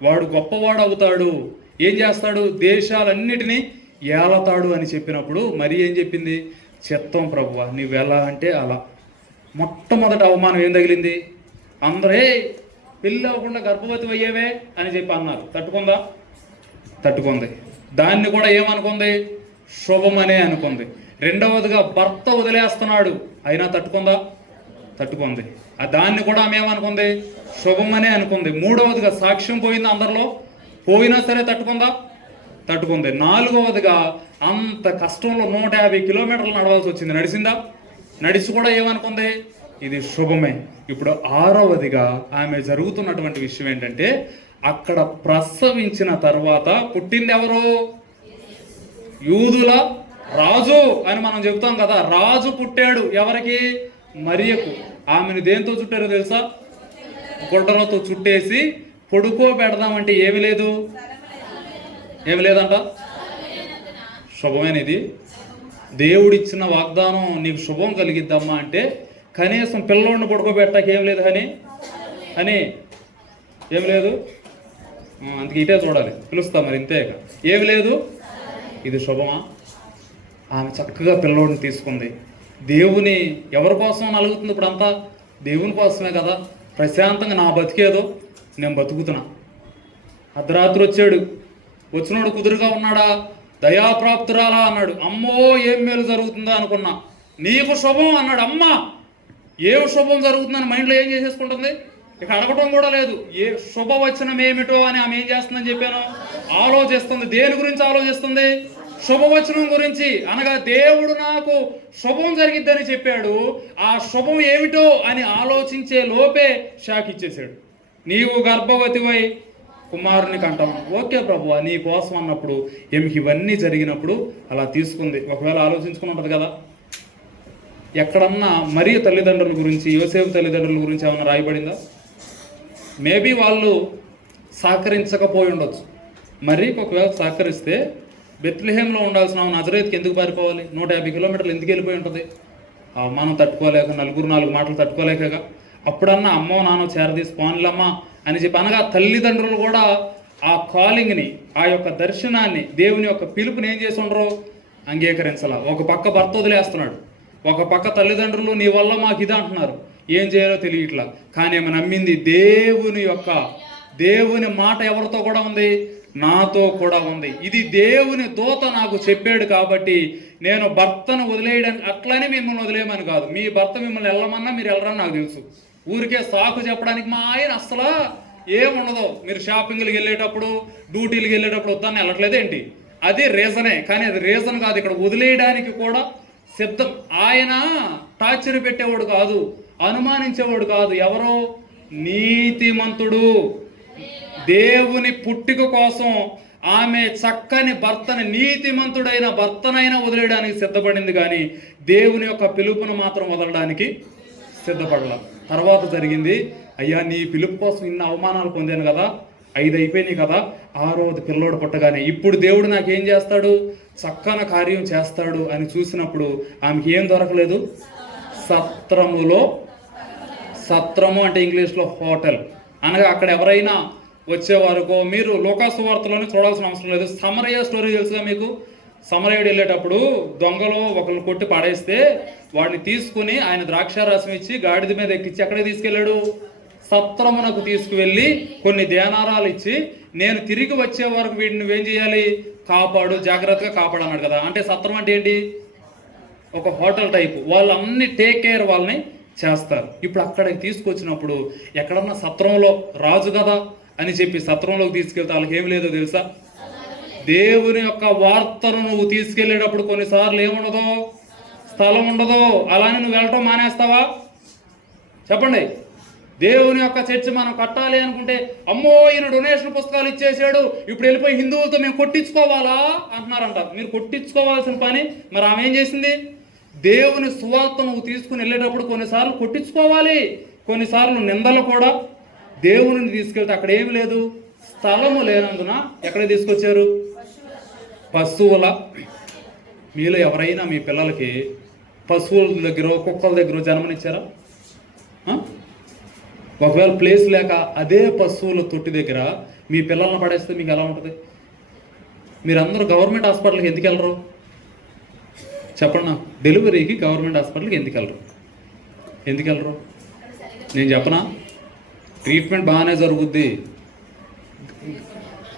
వాడు గొప్పవాడు అవుతాడు, ఏం చేస్తాడు? దేశాలన్నిటినీ ఏలతాడు అని చెప్పినప్పుడు మరి ఏం చెప్పింది? చిత్తం ప్రభువా, నీవు ఎలా అంటే అలా. మొట్టమొదటి అవమానం ఏం తగిలింది? అందరే పెళ్ళి అవ్వకుండా గర్భవతి అయ్యేవే అని చెప్పి అన్నారు. తట్టుకుంది. దాన్ని కూడా ఏమనుకుంది? శుభమనే అనుకుంది. రెండవదిగా భర్త వదిలేస్తున్నాడు, అయినా తట్టుకుందా? తట్టుకుంది. దాన్ని కూడా ఆమె ఏమనుకుంది? శుభమనే అనుకుంది. మూడవదిగా సాక్ష్యం పోయింది అందరిలో, పోయినా సరే తట్టుకుందా? తట్టుకుంది. నాలుగవదిగా అంత కష్టంలో 150 కిలోమీటర్లు నడవాల్సి వచ్చింది, నడిచిందా? నడిచి కూడా ఏమనుకుంది? ఇది శుభమే. ఇప్పుడు ఆరవదిగా ఆమె జరుగుతున్నటువంటి విషయం ఏంటంటే, అక్కడ ప్రసవించిన తర్వాత పుట్టింది ఎవరు? యూదుల రాజు అని మనం చెబుతాం కదా. రాజు పుట్టాడు. ఎవరికి? మరియకు. ఆమెను దేంతో చుట్టారో తెలుసా? గుడ్డలతో చుట్టేసి పడుకోబెడదామంటే ఏమి లేదు, ఏమి లేదంట. శుభమేనిది. దేవుడిచ్చిన వాగ్దానం నీకు శుభం కలిగిద్దమ్మా అంటే కనీసం పిల్లోడిని పడుకోబెట్టాక ఏం లేదు అని ఏమి లేదు. అందుకే ఇటే చూడాలి, పిలుస్తా మరి ఇంతే. ఏమి లేదు. ఇది శుభమా? ఆమె చక్కగా పిల్లోడిని తీసుకుంది. దేవుని ఎవరి కోసం నలుగుతుంది ఇప్పుడు అంతా? దేవుని కోసమే కదా. ప్రశాంతంగా నా బతికేదో నేను బతుకుతున్నా. అర్ధరాత్రి వచ్చాడు, వచ్చినోడు కుదురుగా ఉన్నాడా? దయాప్రాప్తురాలా అన్నాడు. అమ్మో ఏం మేలు జరుగుతుందా అనుకున్నా. నీకు శుభం అన్నాడు. అమ్మ ఏం శుభం జరుగుతుందని మైండ్లో ఏం చేసేసుకుంటుంది? ఇక అడగటం కూడా లేదు. ఏ శుభవచనం ఏమిటో అని ఆమె ఏం చేస్తుందని చెప్పాను? ఆలోచిస్తుంది. దేని గురించి ఆలోచిస్తుంది? శుభవచనం గురించి. అనగా దేవుడు నాకు శుభం జరిగిద్దని చెప్పాడు, ఆ శుభం ఏమిటో అని ఆలోచించే లోపే షాక్ ఇచ్చేసాడు. నీవు గర్భవతివై కుమారుని కంటాము. ఓకే ప్రభువా నీ కోసం అన్నప్పుడు ఏమికి ఇవన్నీ జరిగినప్పుడు అలా తీసుకుంది. ఒకవేళ ఆలోచించుకుని ఉంటుంది కదా. ఎక్కడన్నా మరియ తల్లిదండ్రుల గురించి, యోసేపు తల్లిదండ్రుల గురించి ఏమన్నా రాయబడిందా? మేబీ వాళ్ళు సహకరించకపోయి ఉండొచ్చు. మరీకి ఒకవేళ సహకరిస్తే బెత్లెహేంలో ఉండాల్సిన నజరేత్కి ఎందుకు పారిపోవాలి? 150 కిలోమీటర్లు ఎందుకు వెళ్ళిపోయి ఉంటుంది? మనం తట్టుకోలేక, నలుగురు 4 మాటలు తట్టుకోలేకగా. అప్పుడన్నా అమ్మో నాన్నో చేరదీసి పోన్లమ్మా అని చెప్పి అనగా తల్లిదండ్రులు కూడా ఆ కాలింగ్ని, ఆ యొక్క దర్శనాన్ని, దేవుని యొక్క పిలుపుని ఏం చేసి ఉండరు? అంగీకరించాల. ఒక పక్క భర్త వదిలేస్తున్నాడు, ఒక పక్క తల్లిదండ్రులు నీ వల్ల మాకు ఇది అంటున్నారు, ఏం చేయాలో తెలియట్లా. కానీ ఏమి నమ్మింది? దేవుని మాట ఎవరితో కూడా ఉంది? నాతో కూడా ఉంది. ఇది దేవుని దూత నాకు చెప్పాడు కాబట్టి నేను భర్తను వదిలేయడానికి, అట్లనే మిమ్మల్ని వదిలేయమని కాదు. మీ భర్త మిమ్మల్ని వెళ్ళమన్నా మీరు వెళ్ళరని నాకు తెలుసు. ఊరికే సాకు చెప్పడానికి మా ఆయన అసలు ఏముండదు. మీరు షాపింగ్కి వెళ్ళేటప్పుడు, డ్యూటీలకు వెళ్ళేటప్పుడు వద్దని వెళ్ళట్లేదు ఏంటి? అది రీజనే. కానీ అది రీజన్ కాదు. ఇక్కడ వదిలేయడానికి కూడా సిద్ధం. ఆయన టార్చర్ పెట్టేవాడు కాదు, అనుమానించేవాడు కాదు. ఎవరో? నీతిమంతుడు. దేవుని పుట్టిక కోసం ఆమె చక్కని భర్తని, నీతిమంతుడైన భర్తనైనా వదిలేయడానికి సిద్ధపడింది, కానీ దేవుని యొక్క పిలుపును మాత్రం వదలడానికి సిద్ధపడలా. తర్వాత జరిగింది, అయ్యా నీ పిలుపు కోసం ఇన్ని అవమానాలు పొందాను కదా, 5 అయిపోయినాయి కదా, 6వది పిల్లోడు పుట్టగానే ఇప్పుడు దేవుడు నాకేం చేస్తాడు? చక్కని కార్యం చేస్తాడు అని చూసినప్పుడు ఆమెకి ఏం దొరకలేదు? సత్రము అంటే ఇంగ్లీష్లో హోటల్ అనగా అక్కడ ఎవరైనా వచ్చేవారుకో. మీరు లోకాసు వార్తలోనే చూడాల్సిన అవసరం లేదు. సమరయ్య స్టోరీ తెలుసుగా మీకు? సమరయుడు వెళ్ళేటప్పుడు దొంగలు ఒకరిని కొట్టి పడేస్తే వాడిని తీసుకుని ఆయన ద్రాక్షారసం ఇచ్చి గాడిద మీద ఎక్కించి ఎక్కడికి తీసుకెళ్ళాడు? సత్రమునకు తీసుకువెళ్ళి కొన్ని దేనారాలు ఇచ్చి, నేను తిరిగి వచ్చే వరకు వీడిని నువ్వేం చేయాలి? కాపాడు, జాగ్రత్తగా కాపాడు అన్నాడు కదా. అంటే సత్రం అంటే ఏంటి? ఒక హోటల్ టైపు. వాళ్ళు అన్ని టేక్ కేర్ వాళ్ళని చేస్తారు. ఇప్పుడు అక్కడికి తీసుకొచ్చినప్పుడు ఎక్కడన్నా సత్రంలో రాజు కదా అని చెప్పి సత్రంలోకి తీసుకెళ్తే వాళ్ళకి ఏమి లేదో తెలుసా? దేవుని యొక్క వార్తను నువ్వు తీసుకెళ్ళేటప్పుడు కొన్నిసార్లు ఏముండదో? స్థలం ఉండదు. అలానే నువ్వు వెళ్ళటం మానేస్తావా? చెప్పండి. దేవుని యొక్క చర్చ మనం కట్టాలి అనుకుంటే, అమ్మో ఈయన డొనేషన్ పుస్తకాలు ఇచ్చేసాడు, ఇప్పుడు వెళ్ళిపోయి హిందువులతో మేము కొట్టించుకోవాలా అంటున్నారంట. మీరు కొట్టించుకోవాల్సిన పని మరి ఆమె ఏం చేసింది? దేవుని సువార్త నువ్వు తీసుకుని వెళ్ళేటప్పుడు కొన్నిసార్లు కొట్టించుకోవాలి, కొన్నిసార్లు నిందలు కూడా. దేవుని తీసుకెళ్తే అక్కడ ఏమి లేదు, స్థలము లేనందున ఎక్కడ తీసుకొచ్చారు? పశువుల. మీలో ఎవరైనా మీ పిల్లలకి పశువుల దగ్గర, కుక్కల దగ్గర జన్మనిచ్చారా? ఒకవేళ ప్లేస్ లేక అదే పశువుల తొట్టి దగ్గర మీ పిల్లల్ని పడేస్తే మీకు ఎలా ఉంటుంది? మీరందరూ గవర్నమెంట్ హాస్పిటల్కి ఎందుకు వెళ్ళరు? చెప్పండి. డెలివరీకి గవర్నమెంట్ హాస్పిటల్కి ఎందుకు వెళ్ళరు? నేను చెప్పనా? ట్రీట్మెంట్ బాగానే జరుగుద్ది.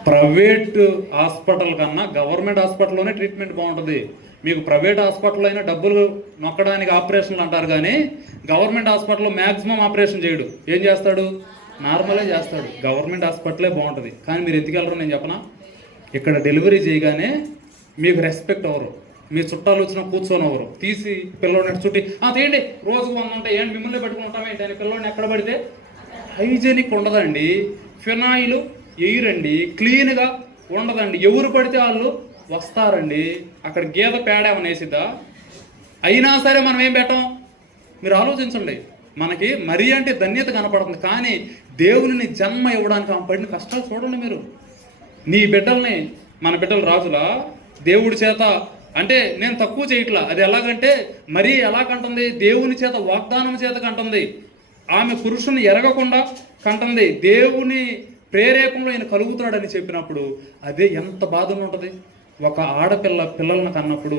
ప్రైవేట్ హాస్పిటల్ కన్నా గవర్నమెంట్ హాస్పిటల్లోనే ట్రీట్మెంట్ బాగుంటుంది. మీకు ప్రైవేట్ హాస్పిటల్లో అయినా డబ్బులు నొక్కడానికి ఆపరేషన్లు అంటారు, కానీ గవర్నమెంట్ హాస్పిటల్లో మ్యాక్సిమం ఆపరేషన్ చేయడు. ఏం చేస్తాడు? నార్మలే చేస్తాడు. గవర్నమెంట్ హాస్పిటలే బాగుంటుంది. కానీ మీరు ఎందుకు వెళ్ళరు నేను చెప్పనా? ఇక్కడ డెలివరీ చేయగానే మీకు రెస్పెక్ట్ అవ్వరు, మీ చుట్టాలు వచ్చినా కూర్చొని అవ్వరు, తీసి పిల్లోడిని చుట్టి తీయండి రోజుకు 100 ఉంటాయి ఏంటి మిమ్మల్ని పెట్టుకుంటాం ఏంటి అని పిల్లోడిని ఎక్కడ పడితే హైజీనిక్ ఉండదండి. ఫినాయిల్ ఎయ్యరండి, క్లీన్గా ఉండదండి. ఎవరు పడితే వాళ్ళు వస్తారండి. అక్కడ గేదె పేడ ఏమైనా వేసిద్దా? అయినా సరే మనం ఏం పెట్టాం? మీరు ఆలోచించండి. మనకి మరీ అంటే ధన్యత కనపడుతుంది, కానీ దేవుని జన్మ ఇవ్వడానికి ఆమె పడిన కష్టాలు చూడండి మీరు. నీ బిడ్డల్ని, మన బిడ్డలు రాజులా దేవుడి చేత, అంటే నేను తక్కువ చేయట్లా, అది ఎలాగంటే మరీ ఎలా కంటుంది? దేవుని చేత వాగ్దానం చేత కంటుంది. ఆమె పురుషుని ఎరగకుండా కంటుంది. దేవుని ప్రేరేపణలో ఆయన కలుగుతాడని చెప్పినప్పుడు అదే ఎంత బాధ ఉంటుంది. ఒక ఆడపిల్ల పిల్లలను కన్నప్పుడు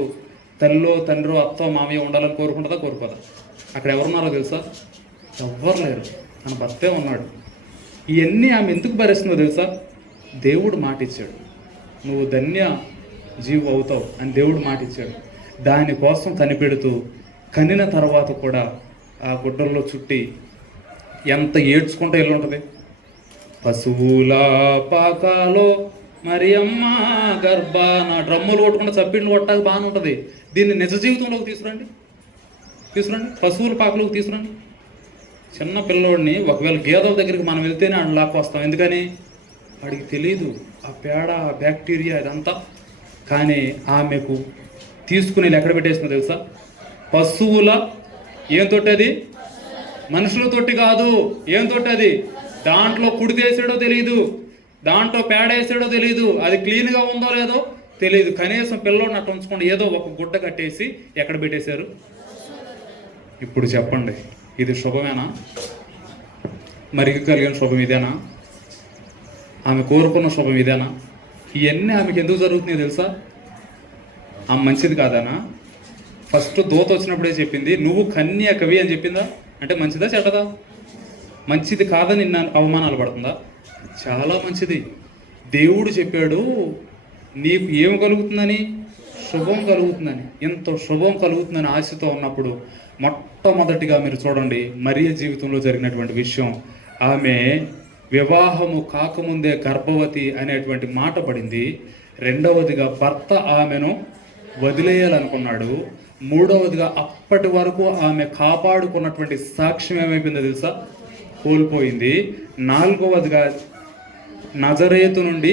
తల్లో తండ్రో అత్తో మామయ్య ఉండాలని కోరుకుంటుందా? కోరుకోదా? అక్కడ ఎవరున్నారో తెలుసా? ఎవ్వరు లేరు. తన భర్తే ఉన్నాడు. ఇవన్నీ ఆమె ఎందుకు భరిస్తుందో తెలుసా? దేవుడు మాట ఇచ్చాడు, నువ్వు ధన్య జీవు అవుతావు అని దేవుడు మాట ఇచ్చాడు. దానికోసం కనిపెడుతూ కనిన తర్వాత కూడా ఆ గుడ్డల్లో చుట్టి ఎంత ఏడ్చుకుంటూ వెళ్ళుంటుంది. పశువుల పాకాలో మరి అమ్మ గర్భాన డ్రమ్ములు కొట్టుకుంటే చప్పిళ్ళు కొట్టాక బాగానే ఉంటుంది. దీన్ని నిజ జీవితంలోకి తీసుకురండి. పశువుల పాకలోకి తీసుకురండి. చిన్న పిల్లోడిని ఒకవేళ గేదెల దగ్గరికి మనం వెళ్తేనే ఆయన లాక్కొస్తాం. ఎందుకని? వాడికి తెలియదు ఆ పేడ, ఆ బ్యాక్టీరియా ఇదంతా. కానీ ఆమెకు తీసుకుని ఎక్కడ పెట్టేసిందో తెలుసా? పశువుల ఏం తొట్టి అది? మనుషుల తొట్టి కాదు. ఏం తొట్టి అది? దాంట్లో కుడితేసాడో తెలియదు, దాంట్లో పేడ వేసాడో తెలియదు, అది క్లీన్గా ఉందో లేదో తెలియదు. కనీసం పిల్లోడిని అట్లా ఉంచుకోండి, ఏదో ఒక గుడ్డ కట్టేసి ఎక్కడ పెట్టేశారు? ఇప్పుడు చెప్పండి, ఇది శుభమేనా? మరికి కలిగిన శుభం ఇదేనా? ఆమె కోరుకున్న శుభం ఇదేనా? ఇవన్నీ ఆమెకి ఎందుకు జరుగుతున్నాయో తెలుసా? ఆమె మంచిది కాదానా? ఫస్ట్ దూత వచ్చినప్పుడే చెప్పింది, నువ్వు కన్యకవి అని చెప్పిందా? అంటే మంచిదా చెడ్డదా? మంచిది కాదని నిన్న అవమానాలు పడుతుందా? చాలా మంచిది. దేవుడు చెప్పాడు నీకు ఏం కలుగుతుందని? శుభం కలుగుతుందని. ఇంత శుభం కలుగుతుందని ఆశతో ఉన్నప్పుడు మొట్టమొదటిగా మీరు చూడండి మరియ జీవితంలో జరిగినటువంటి విషయం. ఆమె వివాహము కాకముందే గర్భవతి అనేటువంటి మాట పడింది. రెండవదిగా భర్త ఆమెను వదిలేయాలనుకున్నాడు. మూడవదిగా అప్పటి వరకు ఆమె కాపాడుకున్నటువంటి సాక్ష్యం ఏమైపోయిందో తెలుసా? కోల్పోయింది. నాలుగవదిగా నజరేతు నుండి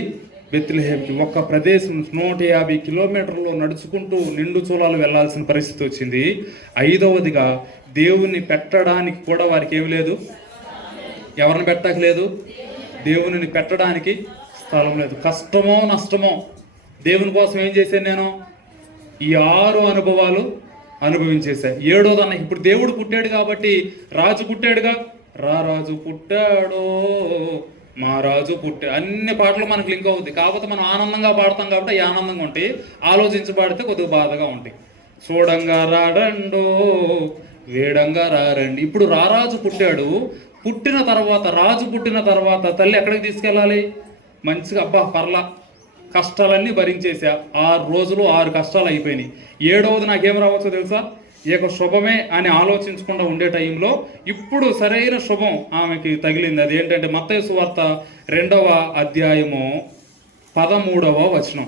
బెత్లెహేంకి ఒక ప్రదేశం 150 కిలోమీటర్లు నడుచుకుంటూ నిండు చూలాలు వెళ్లాల్సిన పరిస్థితి వచ్చింది. ఐదవదిగా దేవుని పెట్టడానికి కూడా వారికి ఏమి లేదు. ఎవరిని పెట్టలేదు? దేవుని పెట్టడానికి స్థలం లేదు. కష్టమో నష్టమో దేవుని కోసం ఏం చేశాను నేను? ఈ 6 అనుభవాలు అనుభవించేశాను. 7వదన్న ఇప్పుడు దేవుడు పుట్టాడు కాబట్టి రాజు పుట్టాడుగా. రాజు పుట్టాడో మా రాజు పుట్టాడు అన్ని పాటలు మనకు లింక్ అవుద్ది. కాకపోతే మనం ఆనందంగా పాడతాం కాబట్టి ఈ ఆనందంగా ఉంటాయి, ఆలోచించి పాడితే కొద్దిగా బాధగా ఉంటాయి. చూడంగా రాడండో వేడంగా రారండి. ఇప్పుడు రారాజు పుట్టాడు. పుట్టిన తర్వాత రాజు పుట్టిన తర్వాత తల్లి ఎక్కడికి తీసుకెళ్ళాలి? మంచిగా అబ్బా పర్లా కష్టాలన్నీ భరించేసా. 6 రోజులు 6 కష్టాలు అయిపోయినాయి. 7వది నాకేం రావచ్చో తెలుసా? ఇక శుభమే అని ఆలోచించకుండా ఉండే టైంలో ఇప్పుడు సరైన శుభం ఆమెకి తగిలింది. అది ఏంటంటే మత్తయి సువార్త 2వ అధ్యాయము 13వ వచనం.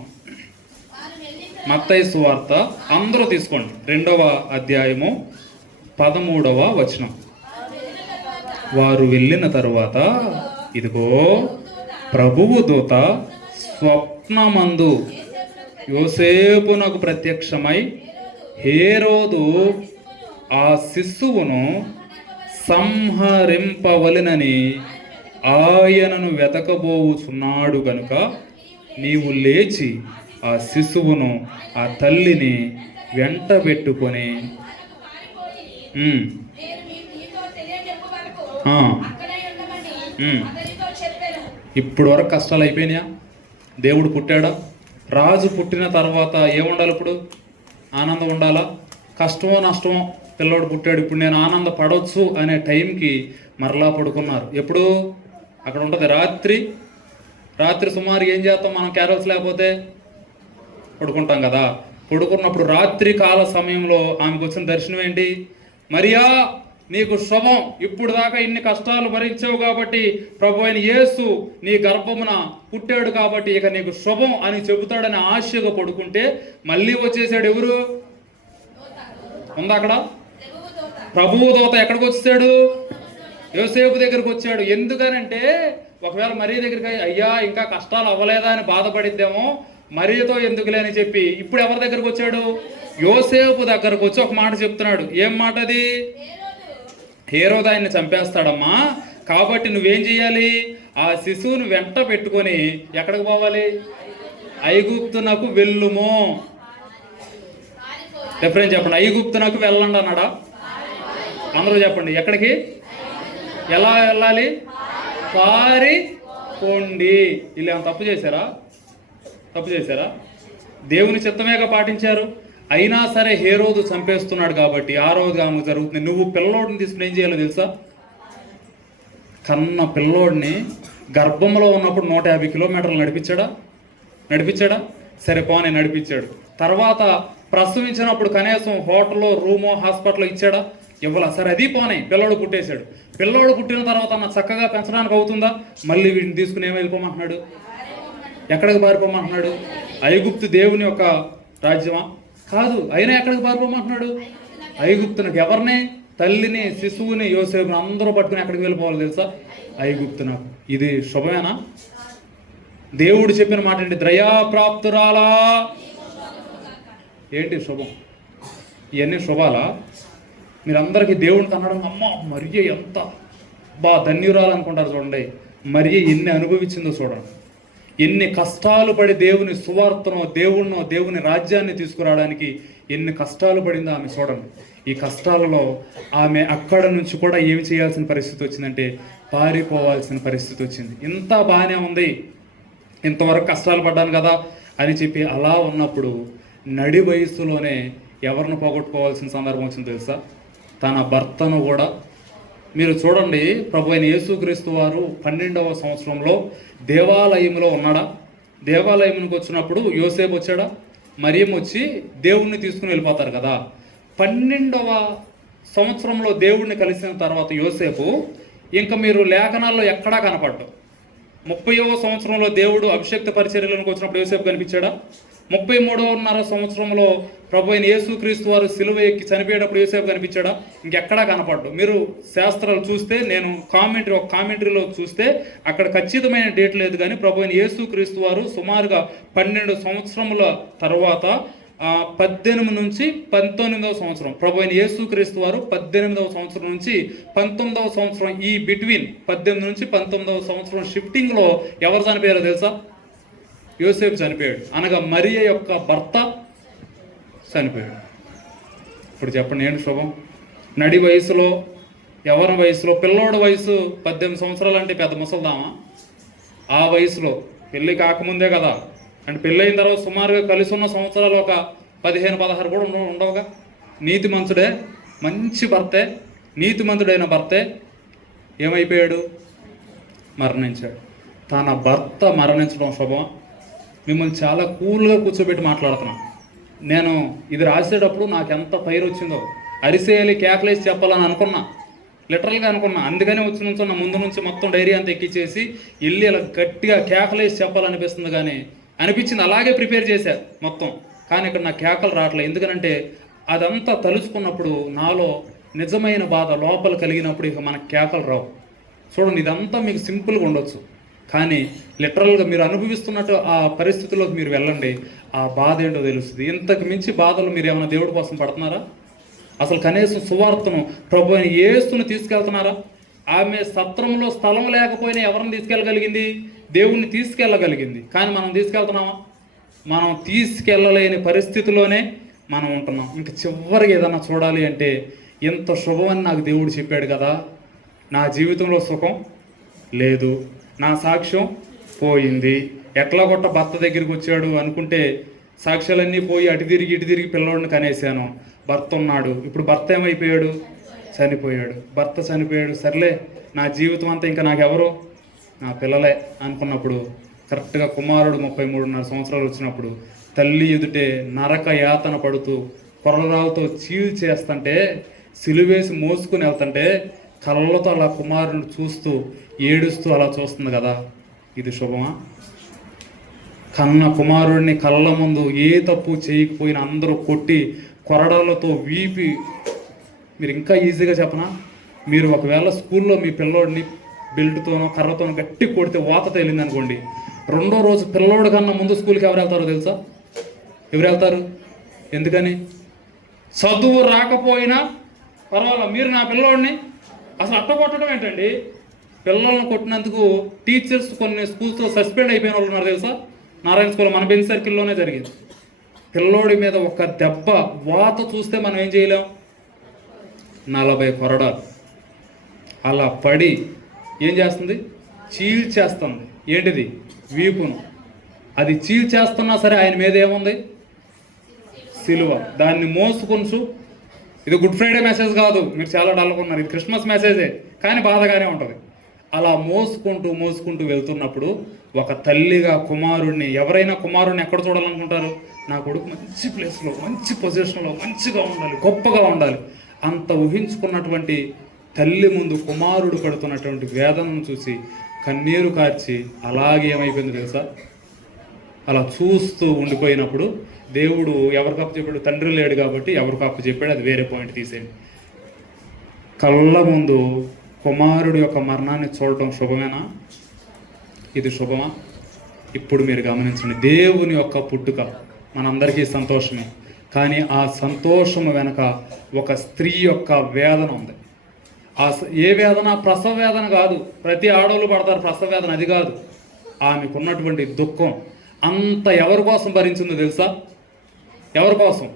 మత్తయి సువార్త అందరూ తీసుకోండి, 2వ అధ్యాయము 13వ వచనం. వారు వెళ్ళిన తరువాత ఇదిగో ప్రభువు దూత స్వప్నమందు యోసేపునకు ప్రత్యక్షమై హేరోదు ఆ శిశువును సంహరింపవలెనని ఆయనను వెతకబోవుచున్నాడు గనుక నీవు లేచి ఆ శిశువును ఆ తల్లిని వెంట పెట్టుకొని ఇప్పుడు వరకు కష్టాలు అయిపోయినాయా? దేవుడు పుట్టాడా? రాజు పుట్టిన తర్వాత ఏముండాలి? ఇప్పుడు ఆనందం ఉండాలా? కష్టమో నష్టమో పిల్లోడు పుట్టాడు, ఇప్పుడు నేను ఆనంద పడవచ్చు అనే టైంకి మరలా పడుకున్నారు. ఎప్పుడు అక్కడ ఉంటుంది రాత్రి సుమారు ఏం చేస్తాం మనం? క్యారల్స్ లేకపోతే పడుకుంటాం కదా. పడుకున్నప్పుడు రాత్రి కాల సమయంలో ఆమెకు వచ్చిన దర్శనం ఏంటి? మరియా, నీకు శుభం, ఇప్పుడు దాకా ఇన్ని కష్టాలు భరించావు కాబట్టి ప్రభు అయిన యేసు నీ గర్భమున పుట్టాడు కాబట్టి ఇక నీకు శుభం అని చెబుతాడని ఆశగా పడుకుంటే మళ్ళీ వచ్చేసాడు ఎవరు? ఉందా అక్కడ? ప్రభువు దూత ఎక్కడికి వచ్చాడు? యోసేపు దగ్గరికి వచ్చాడు. ఎందుకనంటే ఒకవేళ మరియ దగ్గరికి అయ్యా ఇంకా కష్టాలు అవ్వలేదా అని బాధపడిద్దేమో, మరియతో ఎందుకులే అని చెప్పి ఇప్పుడు ఎవరి దగ్గరకు వచ్చాడు? యోసేపు దగ్గరకు వచ్చి ఒక మాట చెప్తున్నాడు. ఏం మాట అది? హేరోదు ఆయన్ని చంపేస్తాడమ్మా, కాబట్టి నువ్వేం చేయాలి? ఆ శిశువుని వెంట పెట్టుకొని ఎక్కడికి పోవాలి? ఐగుప్తునకు వెళ్ళుము. డిఫరెన్స్ చెప్పండి. ఐగుప్తునకు వెళ్ళండి అన్నాడా? అందరూ చెప్పండి. ఎక్కడికి? ఎలా వెళ్ళాలి? పారిపోండి. వీళ్ళు ఏమైనా తప్పు చేశారా? తప్పు చేశారా? దేవుని చిత్తమేగా పాటించారు. అయినా సరే హేరోదు చంపేస్తున్నాడు కాబట్టి ఆ రోజు ఆమె జరుగుతుంది. నువ్వు పిల్లోడిని తీసుకుని ఏం చేయాలో తెలుసా? కన్న పిల్లోడిని గర్భంలో ఉన్నప్పుడు 150 కిలోమీటర్లు నడిపించాడా? సరే పోనీ నడిపించాడు. తర్వాత ప్రసవించినప్పుడు కనీసం హోటల్లో రూమో హాస్పిటల్లో ఇచ్చాడా? ఇవ్వాల. సరే అది పోనీ, పిల్లోడు పుట్టేశాడు. పిల్లోడు పుట్టిన తర్వాత అన్న చక్కగా పెంచడానికి అవుతుందా? మళ్ళీ వీడిని తీసుకుని ఏమి వెళ్ళిపోమంటున్నాడు? ఎక్కడికి పారిపోమంటున్నాడు? ఐగుప్తు దేవుని యొక్క రాజ్యమా? కాదు. అయినా ఎక్కడికి పారిపోమంటున్నాడు? ఐగుప్తునకు. ఎవరిని? తల్లిని, శిశువుని, యోసేపుని అందరూ పట్టుకుని ఎక్కడికి వెళ్ళిపోవాలి తెలుసా? ఐగుప్తునకు. ఇది శుభమేనా? దేవుడు చెప్పిన మాట ఏంటి? దయాప్రాప్తురాలా. ఏంటి శుభం? ఇవన్నీ శుభాలా? మీరందరికీ దేవుడిని కనడం అమ్మ మరియ ఎంత ధన్యురాలు అనుకుంటారు. చూడండి, మరియ ఎన్ని అనుభవించిందో చూడండి. ఎన్ని కష్టాలు పడి దేవుని సువార్తనో దేవుని రాజ్యాన్ని తీసుకురావడానికి ఎన్ని కష్టాలు పడిందో ఆమె చూడండి. ఈ కష్టాలలో ఆమె అక్కడ నుంచి కూడా ఏమి చేయాల్సిన పరిస్థితి వచ్చిందంటే పారిపోవాల్సిన పరిస్థితి వచ్చింది. ఇంత బాగానే ఉంది, ఇంతవరకు కష్టాలు పడ్డాను కదా అని చెప్పి అలా ఉన్నప్పుడు నడి వయస్సులోనే ఎవరిని పోగొట్టుకోవాల్సిన సందర్భం వచ్చింది తెలుసా? తన భర్తను కూడా. మీరు చూడండి, ప్రభు అయిన యేసుక్రీస్తు వారు 12వ సంవత్సరంలో దేవాలయంలో ఉన్నాడా? దేవాలయంకి వచ్చినప్పుడు యోసేపు వచ్చాడా? మరియం వచ్చి దేవుణ్ణి తీసుకుని వెళ్ళిపోతారు కదా. 12వ సంవత్సరంలో దేవుణ్ణి కలిసిన తర్వాత యోసేపు ఇంకా మీరు లేఖనాల్లో ఎక్కడా కనపడ్డాడు. 30వ సంవత్సరంలో దేవుడు అభిషేక్త పరిచర్యలకు వచ్చినప్పుడు యోసేపు కనిపించాడా? 33వ సంవత్సరంలో ప్రభు అయిన యేసుక్రీస్తు వారు సిలువ ఎక్కి చనిపోయేటప్పుడు యోసేపు కనిపించాడా? ఇంకెక్కడా కనపడ్డు. మీరు శాస్త్రాలు చూస్తే, నేను ఒక కామెంటరీలో చూస్తే అక్కడ ఖచ్చితమైన డేట్ లేదు, కానీ ప్రభు అయిన యేసుక్రీస్తు వారు సుమారుగా 12 సంవత్సరముల తర్వాత 18 నుంచి 19వ సంవత్సరం, ప్రభు అయిన యేసుక్రీస్తు వారు 18వ సంవత్సరం నుంచి 19వ సంవత్సరం, ఈ బిట్వీన్ 18 నుంచి 19వ సంవత్సరం షిఫ్టింగ్లో ఎవరు చనిపోయారో తెలుసా? యోసేపు చనిపోయాడు. అనగా మరియ యొక్క భర్త చనిపోయాడు. ఇప్పుడు చెప్పండి, ఏంటి శుభం? నడి వయసులో, యవ్వన వయసులో, పిల్లోడి వయసు 18 సంవత్సరాలు అంటే పెద్ద ముసల్దామా? ఆ వయసులో పెళ్ళి కాకముందే కదా. అంటే పెళ్ళైన తర్వాత సుమారుగా కలిసి ఉన్న సంవత్సరాలు ఒక 15-16 కూడా ఉండవుగా. నీతిమంతుడే, మంచి భర్తే, నీతిమంతుడైన భర్తే ఏమైపోయాడు? మరణించాడు. తన భర్త మరణించడం శుభమా? మిమ్మల్ని చాలా కూల్గా కూర్చోబెట్టి మాట్లాడుతున్నాను. నేను ఇది రాసేటప్పుడు నాకు ఎంత ఫైర్ వచ్చిందో, అరిసేయాలి, కేకలేసి చెప్పాలని అనుకున్నా, లిటరల్గా అనుకున్నా. అందుకనే వచ్చి నుంచున్న ముందు నుంచి మొత్తం డైరీ అంతా ఎక్కిచ్చేసి వెళ్ళి ఇలా గట్టిగా కేకలేసి చెప్పాలనిపిస్తుంది. కానీ అనిపించింది, అలాగే ప్రిపేర్ చేశా మొత్తం. కానీ ఇక్కడ నా కేకలు రావట్లేదు. ఎందుకనంటే అదంతా తలుచుకున్నప్పుడు నాలో నిజమైన బాధ లోపల కలిగినప్పుడు ఇక మనకు కేకలు రావు. చూడండి, ఇదంతా మీకు సింపుల్గా ఉండొచ్చు, కానీ లిటరల్గా మీరు అనుభవిస్తున్నట్టు ఆ పరిస్థితుల్లోకి మీరు వెళ్ళండి, ఆ బాధ ఏంటో తెలుస్తుంది. ఇంతకు మించి బాధలు మీరు ఏమైనా దేవుడి కోసం పడుతున్నారా? అసలు కనీసం సువార్తను, ప్రభు అయిన యేసును తీసుకెళ్తున్నారా? ఆమె సత్రంలో స్థలం లేకపోయినా ఎవరిని తీసుకెళ్ళగలిగింది? దేవుణ్ణి తీసుకెళ్ళగలిగింది. కానీ మనం తీసుకెళ్తున్నామా? మనం తీసుకెళ్ళలేని పరిస్థితిలోనే మనం ఉంటున్నాం. ఇంక చివరికి ఏదన్నా చూడాలి అంటే, ఎంత శుభమని నాకు దేవుడు చెప్పాడు కదా, నా జీవితంలో సుఖం లేదు, నా సాక్ష్యం పోయింది, ఎట్లా కొట్ట భర్త దగ్గరికి వచ్చాడు అనుకుంటే సాక్ష్యాలన్నీ పోయి అటు తిరిగి పిల్లోడిని కనేసాను. భర్త ఉన్నాడు, ఇప్పుడు భర్త ఏమైపోయాడు? చనిపోయాడు. భర్త చనిపోయాడు, సర్లే నా జీవితం అంతా ఇంకా నాకెవరు? నా పిల్లలే అనుకున్నప్పుడు కరెక్ట్గా కుమారుడు 33.5 సంవత్సరాలు వచ్చినప్పుడు తల్లి ఎదుటే నరక యాతన పడుతూ కొరరాలతో చీల్చేస్తుంటే, సిలువేసి మోసుకుని వెళ్తుంటే కళ్ళతో అలా కుమారుని చూస్తూ ఏడుస్తూ అలా చూస్తుంది కదా, ఇది శుభమా? కన్న కుమారుడిని కళ్ళ ముందు ఏ తప్పు చేయకపోయినా అందరూ కొట్టి కొరడాలతో వీపి, మీరు ఇంకా ఈజీగా చెప్పనా, మీరు ఒకవేళ స్కూల్లో మీ పిల్లోడిని బెల్ట్తోనో కర్రతోనో గట్టి కొడితే వాత తేలింది అనుకోండి, రెండో రోజు పిల్లోడి కన్నా ముందు స్కూల్కి ఎవరు వెళ్తారో తెలుసా? ఎవరు వెళ్తారు? ఎందుకని? చదువు రాకపోయినా పర్వాలేదు, మీరు నా పిల్లోడిని అసలు అట్ట కొట్టడం ఏంటండి? పిల్లల్ని కొట్టినందుకు టీచర్స్ కొన్ని స్కూల్స్లో సస్పెండ్ అయిపోయిన వాళ్ళు ఉన్నారు తెలుసా? నారాయణ స్కూల్ మన బెంచ్ సర్కిల్లోనే జరిగింది. పిల్లోడి మీద ఒక దెబ్బ వాత చూస్తే మనం ఏం చేయలేం, 40 కొరడాలు అలా పడి ఏం చేస్తుంది? చీల్చేస్తుంది. ఏంటిది? వీపును. అది చీల్చేస్తున్నా సరే ఆయన మీద ఏముంది? సిలువ. దాన్ని మోసుకొంచు. ఇది గుడ్ ఫ్రైడే మెసేజ్ కాదు, మీరు చాలా డల్లుకున్నారు, ఇది క్రిస్మస్ మెసేజే, కానీ బాధగానే ఉంటుంది. అలా మోసుకుంటూ మోసుకుంటూ వెళ్తున్నప్పుడు ఒక తల్లిగా కుమారుడిని, ఎవరైనా కుమారుడిని ఎక్కడ చూడాలనుకుంటారు? నా కొడుకు మంచి ప్లేస్లో, మంచి పొజిషన్లో, మంచిగా ఉండాలి, గొప్పగా ఉండాలి, అంత ఊహించుకున్నటువంటి తల్లి ముందు కుమారుడు పడుతున్నటువంటి వేదనను చూసి కన్నీరు కార్చి అలాగే ఏమైపోయింది తెలుసా? అలా చూస్తూ ఉండిపోయినప్పుడు దేవుడు ఎవరికి అప్పు చెప్పాడు? తండ్రి లేడు కాబట్టి ఎవరికి అప్పు చెప్పాడు, అది వేరే పాయింట్ తీసేయండి. కళ్ళ ముందు కుమారుడు యొక్క మరణాన్ని చూడటం శుభమేనా? ఇది శుభమా? ఇప్పుడు మీరు గమనించండి, దేవుని యొక్క పుట్టుక మనందరికీ సంతోషమే, కానీ ఆ సంతోషము వెనక ఒక స్త్రీ యొక్క వేదన ఉంది. ఏ వేదన? ప్రసవ వేదన కాదు. ప్రతి ఆడవాళ్ళు పడతారు ప్రసవ వేదన, అది కాదు. ఆమెకున్నటువంటి దుఃఖం అంత ఎవరి కోసం భరించిందో తెలుసా? ఎవరి కోసం?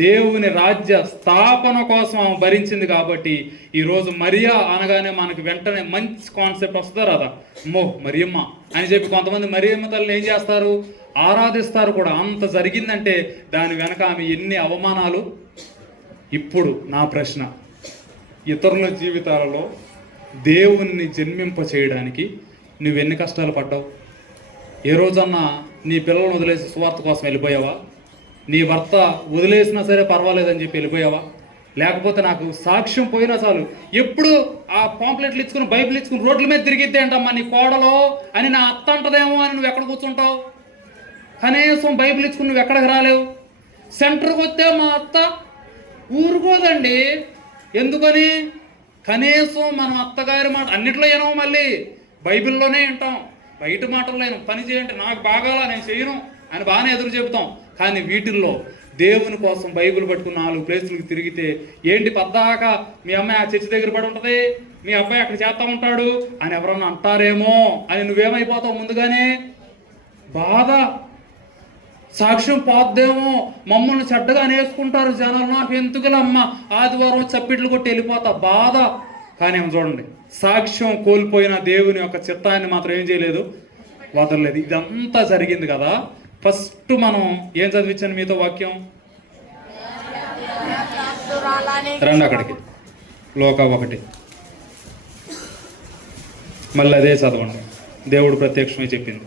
దేవుని రాజ్య స్థాపన కోసం ఆమె భరించింది. కాబట్టి ఈరోజు మరియా అనగానే మనకు వెంటనే మంచి కాన్సెప్ట్ వస్తుంది రాదా, అమ్మో మరియమ్మ అని చెప్పి కొంతమంది మరియమ్మ తల్లిని ఏం చేస్తారు? ఆరాధిస్తారు కూడా. అంత జరిగిందంటే దాని వెనక ఆమె ఎన్ని అవమానాలు. ఇప్పుడు నా ప్రశ్న, ఇతరుల జీవితాలలో దేవుణ్ణి జన్మింప చేయడానికి నువ్వెన్ని కష్టాలు పడ్డావు? ఏ రోజన్నా నీ పిల్లలను వదిలేసి సువార్త కోసం వెళ్ళిపోయావా? నీ భర్త వదిలేసినా సరే పర్వాలేదని చెప్పి వెళ్ళిపోయావా? లేకపోతే నాకు సాక్ష్యం పోయినా చాలు, ఎప్పుడు ఆ పాంప్లెట్లు ఇచ్చుకుని బైబిల్ ఇచ్చుకుని రోడ్ల మీద తిరిగిద్దే అంటమ్మా నీ కోడలో అని నా అత్త అంటదేమో అని నువ్వు ఎక్కడ కూర్చుంటావు? కనీసం బైబిల్ ఇచ్చుకుని నువ్వు ఎక్కడికి రాలేవు. సెంటర్కి వస్తే మా అత్త ఊరుకోదండి. ఎందుకని? కనీసం మనం అత్తగారి మాట అన్నిట్లో ఏనో, మళ్ళీ బైబిల్లోనే వింటాం, బయట మాటల్లో నేను పని చేయండి, నాకు బాగాలా నేను చేయను అని బాగానే ఎదురు చెబుతాం. కానీ వీటిల్లో దేవుని కోసం బైబిల్ పట్టుకుని 4 ప్లేసులకు తిరిగితే ఏంటి పద్దాక మీ అమ్మాయి ఆ చర్చి దగ్గర పడి ఉంటుంది, మీ అబ్బాయి అక్కడ చేస్తూ ఉంటాడు అని ఎవరన్నా అంటారేమో అని నువ్వేమైపోతావు? ముందుగానే బాధ. సాక్ష్యం పోద్దేమో, మమ్మల్ని చెడ్డగా నేర్చుకుంటారు జనాలు, నాకు ఎందుకులమ్మ ఆదివారం చప్పిట్లు కొట్టి వెళ్ళిపోతా, బాధ. కానీ ఏమో చూడండి, సాక్ష్యం కోల్పోయిన దేవుని యొక్క చిత్తాన్ని మాత్రం ఏం చేయలేదు, వదలలేదు. ఇదంతా జరిగింది కదా. ఫస్ట్ మనం ఏం చదివించాను మీతో వాక్యం? రండి అక్కడికి, లోక 1 మళ్ళీ అదే చదవండి. దేవుడు ప్రత్యక్షమై చెప్పింది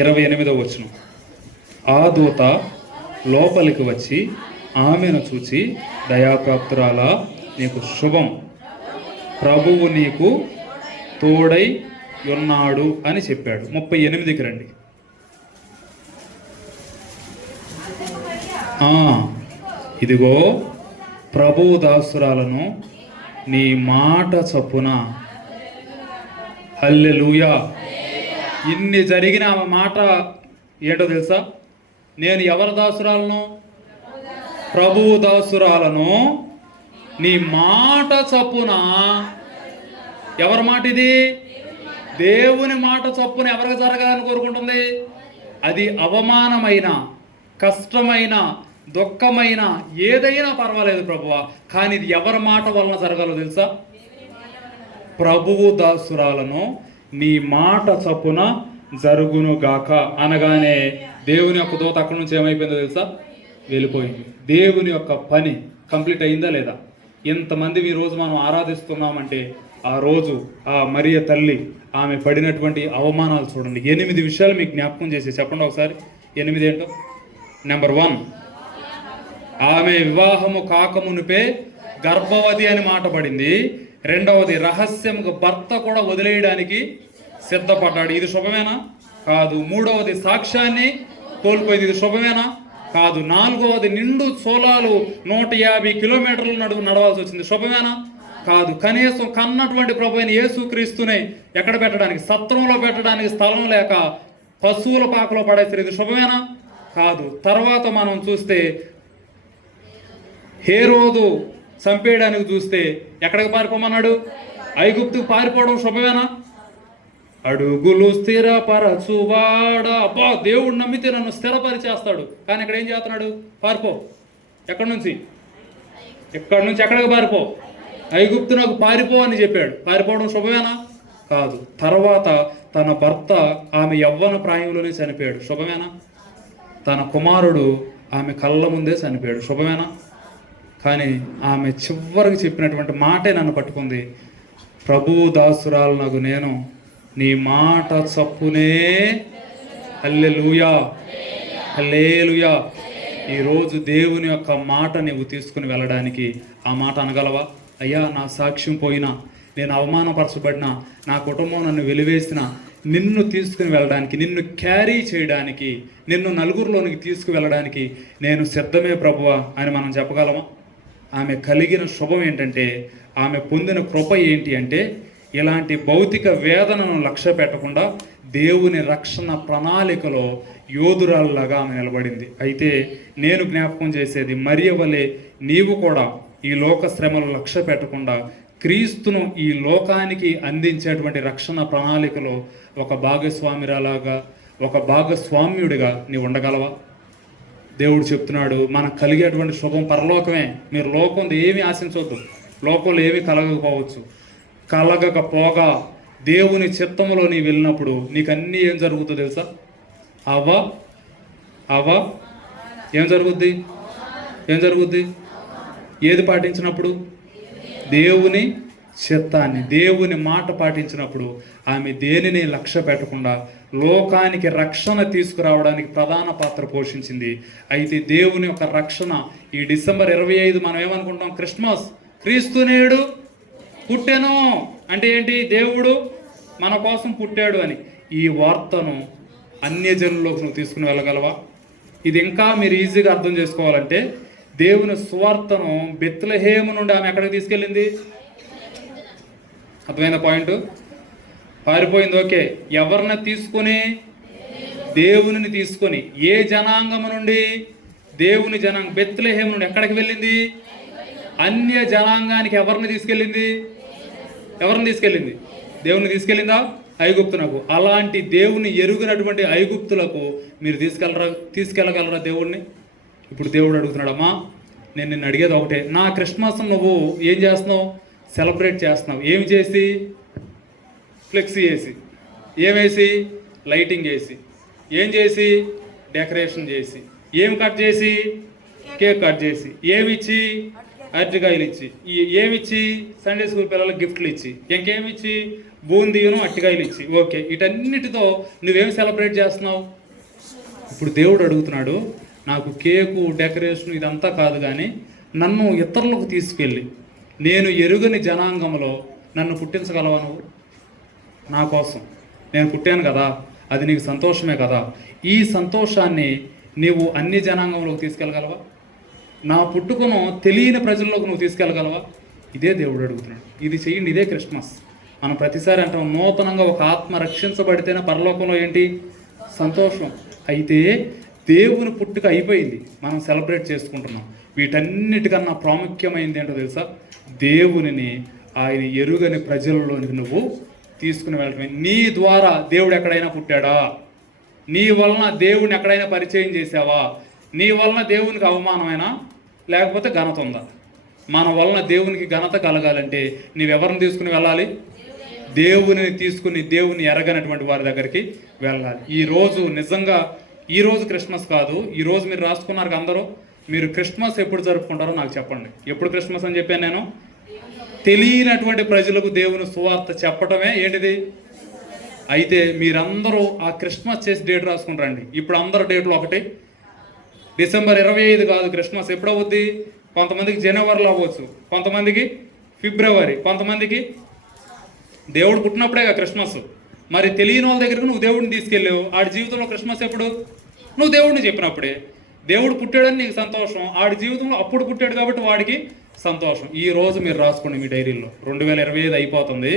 28వ వచనం. ఆ దూత లోపలికి వచ్చి ఆమెను చూచి, దయాప్రాప్తురాలా నీకు శుభం, ప్రభువు నీకు తోడై ఉన్నాడు అని చెప్పాడు. 38కి రండి. ఇదిగో ప్రభువు దాసురాలను నీ మాట చొప్పున. హల్లెలూయా. ఇన్ని జరిగిన ఆమె మాట ఏంటో తెలుసా? నేను ఎవరి దాసురాలను? ప్రభువు దాసురాలను నీ మాట చొప్పున. ఎవరి మాట ఇది? దేవుని మాట చొప్పున ఎవరికి జరగాలని కోరుకుంటుంది? అది అవమానమైన, కష్టమైన, దుఃఖమైన ఏదైనా పర్వాలేదు ప్రభువా, కానీ ఇది ఎవరి మాట వలన జరగాలో తెలుసా? ప్రభువు దాసురాలను నీ మాట చొప్పున జరుగును గాక అనగానే దేవుని యొక్క దూత అక్కడి నుంచి ఏమైపోయిందో తెలుసా? వెళ్ళిపోయింది. దేవుని యొక్క పని కంప్లీట్ అయిందా లేదా? ఇంతమంది ఈ రోజు మనం ఆరాధిస్తున్నామంటే ఆ రోజు ఆ మరియ తల్లి ఆమె పడినటువంటి అవమానాలు చూడండి. 8 విషయాలు మీకు జ్ఞాపకం చేసి చెప్పండి ఒకసారి. 8 ఏంటో? నెంబర్ 1, ఆమె వివాహము కాకమునిపే గర్భవతి అని మాట పడింది. రెండవది, రహస్యముగా భర్త కూడా వదిలేయడానికి సిద్ధపడ్డాడు. ఇది శుభమేనా? కాదు. మూడవది, సాక్ష్యాన్ని కోల్పోయింది. ఇది శుభమేనా? కాదు. నాలుగవది, నిండు సోలాలు 150 కిలోమీటర్లు నడవాల్సి వచ్చింది. శుభమేనా? కాదు. కనీసం కన్నటువంటి ప్రభు అయిన యేసుక్రీస్తునే ఎక్కడ పెట్టడానికి, సత్రంలో పెట్టడానికి స్థలం లేక పశువుల పాకలో పడేస్తారు. ఇది శుభమేనా? కాదు. తర్వాత మనం చూస్తే హేరోదు చంపేయడానికి చూస్తే ఎక్కడికి పారిపోమన్నాడు? ఐగుప్తుకు పారిపోవడం శుభమేనా? అడుగులు స్థిరపరచువాడా, అబ్బా దేవుడు నమ్మితే నన్ను స్థిరపరిచేస్తాడు. కానీ ఇక్కడ ఏం చేస్తున్నాడు? పారిపో. ఎక్కడి నుంచి? ఎక్కడి నుంచి ఎక్కడికి పారిపో? ఐగుప్తునకు పారిపో అని చెప్పాడు. పారిపోవడం శుభమేనా? కాదు. తర్వాత తన భర్త ఆమె యవ్వన ప్రాయంలోనే చనిపోయాడు. శుభమేనా? తన కుమారుడు ఆమె కళ్ళ ముందే చనిపోయాడు. శుభమేనా? కానీ ఆమె చివరికి చెప్పినటువంటి మాటే నన్ను పట్టుకుంది. ప్రభు దాసురాలు నాకు నేను, నీ మాట చప్పునే హల్లెలూయా హల్లెలూయా. ఈరోజు దేవుని యొక్క మాట నీవు తీసుకుని వెళ్ళడానికి ఆ మాట అనగలవా? అయ్యా, నా సాక్ష్యం పోయినా, నేను అవమానపరచబడినా, నా కుటుంబం నన్ను వెలివేసినా, నిన్ను తీసుకుని వెళ్ళడానికి, నిన్ను క్యారీ చేయడానికి, నిన్ను నలుగురిలోనికి తీసుకువెళ్ళడానికి నేను సిద్ధమే ప్రభువా అని మనం చెప్పగలమా? ఆమె కలిగిన శుభం ఏంటంటే, ఆమె పొందిన కృప ఏంటి అంటే, ఇలాంటి భౌతిక వేదనను లక్ష్య పెట్టకుండా దేవుని రక్షణ ప్రణాళికలో యోధురాల్లాగా ఆమె నిలబడింది. అయితే నేను జ్ఞాపకం చేసేది, మరియ వలె నీవు కూడా ఈ లోక శ్రమలు లక్ష్య పెట్టకుండా క్రీస్తును ఈ లోకానికి అందించేటువంటి రక్షణ ప్రణాళికలో ఒక భాగస్వామిరాలాగా, ఒక భాగస్వామ్యుడిగా నీవు ఉండగలవా? దేవుడు చెప్తున్నాడు, మనకు కలిగేటువంటి శుభం పరలోకమే. మీరు లోకంలో ఏమీ ఆశించవద్దు. లోకంలో ఏమీ కలగకపోవచ్చు. కలగకపోగా దేవుని చిత్తంలో నీ వెళ్ళినప్పుడు నీకు అన్నీ ఏం జరుగుతుందో తెలుసా? అవ్వ ఏం జరుగుద్ది? ఏది పాటించినప్పుడు? దేవుని చిత్తాన్ని, దేవుని మాట పాటించినప్పుడు ఆమె దేనిని లక్ష్య పెట్టకుండా లోకానికి రక్షణ తీసుకురావడానికి ప్రధాన పాత్ర పోషించింది. అయితే దేవుని యొక్క రక్షణ ఈ డిసెంబర్ 25 మనం ఏమనుకుంటాం? క్రిస్మస్, క్రీస్తు నేడు పుట్టెను అంటే ఏంటి? దేవుడు మన కోసం పుట్టాడు అని. ఈ వార్తను అన్యజనుల్లోకి నువ్వు తీసుకుని వెళ్ళగలవా? ఇది ఇంకా మీరు ఈజీగా అర్థం చేసుకోవాలంటే, దేవుని సువార్తను బెత్లెహేము నుండి ఆమె ఎక్కడికి తీసుకెళ్ళింది? అర్థమైన పాయింట్? పారిపోయింది, ఓకే. ఎవరిని తీసుకొని? దేవుని తీసుకొని. ఏ జనాంగము నుండి? దేవుని జనాంగం. బెత్లెహేము నుండి ఎక్కడికి వెళ్ళింది? అన్య జనాంగానికి. ఎవరిని తీసుకెళ్ళింది? దేవుని తీసుకెళ్ళిందా? ఐగుప్తునకు. అలాంటి దేవుని ఎరుగినటువంటి ఐగుప్తులకు మీరు తీసుకెళ్ళగలరా దేవుణ్ణి? ఇప్పుడు దేవుడు అడుగుతున్నాడు, అమ్మా నేను నిన్ను అడిగేది ఒకటే, నా క్రిస్మస్ నువ్వు ఏం చేస్తున్నావు? సెలబ్రేట్ చేస్తున్నావు. ఏమి చేసి? ఫ్లెక్సీ వేసి. ఏమేసి? లైటింగ్ వేసి. ఏం చేసి? డెకరేషన్ చేసి. ఏం కట్ చేసి? కేక్ కట్ చేసి. ఏమిచ్చి? అరటికాయలు ఇచ్చి. ఏమిచ్చి? సండే స్కూల్ పిల్లలకు గిఫ్ట్లు ఇచ్చి. ఇంకేమిచ్చి? బూందీను అరటికాయలు ఇచ్చి. ఓకే, వీటన్నిటితో నువ్వేం సెలబ్రేట్ చేస్తున్నావు? ఇప్పుడు దేవుడు అడుగుతున్నాడు, నాకు కేకు, డెకరేషన్ ఇదంతా కాదు, కానీ నన్ను ఇతరులకు తీసుకెళ్ళి నేను ఎరుగని జనాంగంలో నన్ను పుట్టించగలవా నువ్వు? నా కోసం నేను పుట్టాను కదా, అది నీకు సంతోషమే కదా. ఈ సంతోషాన్ని నీవు అన్ని జనాంగంలోకి తీసుకెళ్ళగలవా? నా పుట్టుకను తెలియని ప్రజల్లోకి నువ్వు తీసుకెళ్ళగలవా? ఇదే దేవుడు అడుగుతున్నాడు. ఇది చెయ్యండి. ఇదే క్రిస్మస్. మనం ప్రతిసారి అంటాం, నూతనంగా ఒక ఆత్మ రక్షించబడితేనే పరలోకంలో ఏంటి? సంతోషం. అయితే దేవుని పుట్టుక అయిపోయింది, మనం సెలబ్రేట్ చేసుకుంటున్నాం. వీటన్నిటికన్నా ప్రాముఖ్యమైనది ఏంటో తెలుసా? దేవునిని, ఆయన ఎరుగని ప్రజల్లోనికి నువ్వు తీసుకుని వెళ్ళటమే. నీ ద్వారా దేవుడు ఎక్కడైనా పుట్టాడా? నీ వలన దేవుని ఎక్కడైనా పరిచయం చేసావా? నీ వలన దేవునికి అవమానమైనా లేకపోతే ఘనత ఉందా? మన వలన దేవునికి ఘనత కలగాలంటే నీవెవరిని తీసుకుని వెళ్ళాలి? దేవుని తీసుకుని, దేవుని ఎరగనటువంటి వారి దగ్గరికి వెళ్ళాలి. ఈరోజు నిజంగా ఈరోజు క్రిస్మస్ కాదు, ఈరోజు మీరు రాసుకున్నారు అందరూ. మీరు క్రిస్మస్ ఎప్పుడు జరుపుకుంటారో నాకు చెప్పండి. ఎప్పుడు క్రిస్మస్ అని చెప్పాను నేను? తెలియనటువంటి ప్రజలకు దేవుని సువార్త చెప్పటమే ఏంటిది? అయితే మీరందరూ ఆ క్రిస్మస్ చేసి డేట్ రాసుకుంటారండి. ఇప్పుడు అందరూ డేట్లు ఒకటి. డిసెంబర్ 25 కాదు క్రిస్మస్. ఎప్పుడు అవుద్ది? కొంతమందికి జనవరిలో అవ్వచ్చు, కొంతమందికి ఫిబ్రవరి, కొంతమందికి దేవుడు పుట్టినప్పుడేగా క్రిస్మస్. మరి తెలియని వాళ్ళ దగ్గరకు నువ్వు దేవుడిని తీసుకెళ్ళావు, ఆడి జీవితంలో క్రిస్మస్ ఎప్పుడు? నువ్వు దేవుడిని చెప్పినప్పుడే. దేవుడు పుట్టాడని నీకు సంతోషం, ఆడి జీవితంలో అప్పుడు పుట్టాడు కాబట్టి వాడికి సంతోషం. ఈ రోజు మీరు రాసుకోండి మీ డైరీలో, 2025 అయిపోతుంది.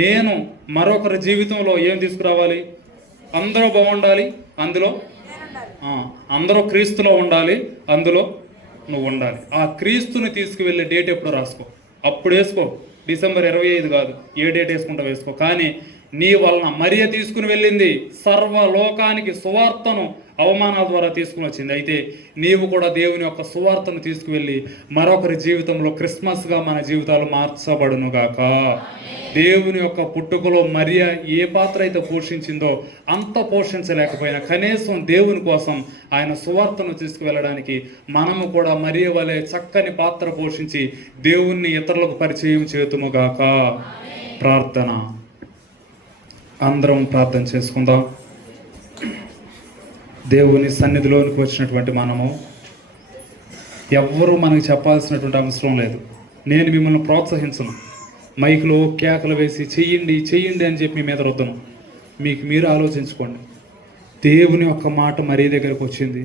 నేను మరొకరి జీవితంలో ఏం తీసుకురావాలి? అందరూ బాగుండాలి, అందులో అందరూ క్రీస్తులో ఉండాలి, అందులో నువ్వు ఉండాలి. ఆ క్రీస్తుని తీసుకువెళ్ళే డేట్ ఎప్పుడు రాసుకో, అప్పుడు వేసుకో. డిసెంబర్ 25 కాదు, ఏ డేట్ వేసుకుంటా వేసుకో. కానీ నీ వలన మరియ తీసుకుని వెళ్ళింది సర్వలోకానికి సువార్తను అవమానాల ద్వారా తీసుకుని వచ్చింది. అయితే నీవు కూడా దేవుని యొక్క సువార్తను తీసుకువెళ్ళి మరొకరి జీవితంలో క్రిస్మస్గా మన జీవితాలు మార్చబడునుగాక. దేవుని యొక్క పుట్టుకలో మరియ ఏ పాత్ర అయితే పోషించిందో అంత పోషించలేకపోయినా కనీసం దేవుని కోసం ఆయన సువార్తను తీసుకువెళ్ళడానికి మనము కూడా మరియ వలె చక్కని పాత్ర పోషించి దేవుణ్ణి ఇతరులకు పరిచయం చేతుముగాక. ప్రార్థన. అందరం ప్రార్థన చేసుకుందాం. దేవుని సన్నిధిలోనికి వచ్చినటువంటి మనము ఎవ్వరూ మనకి చెప్పాల్సినటువంటి అవసరం లేదు. నేను మిమ్మల్ని ప్రోత్సహించను, మైక్లో కేకలు వేసి చెయ్యండి చెయ్యండి అని చెప్పి మీ మీద రుద్దను. మీకు మీరు ఆలోచించుకోండి. దేవుని యొక్క మాట మరీ దగ్గరకు వచ్చింది,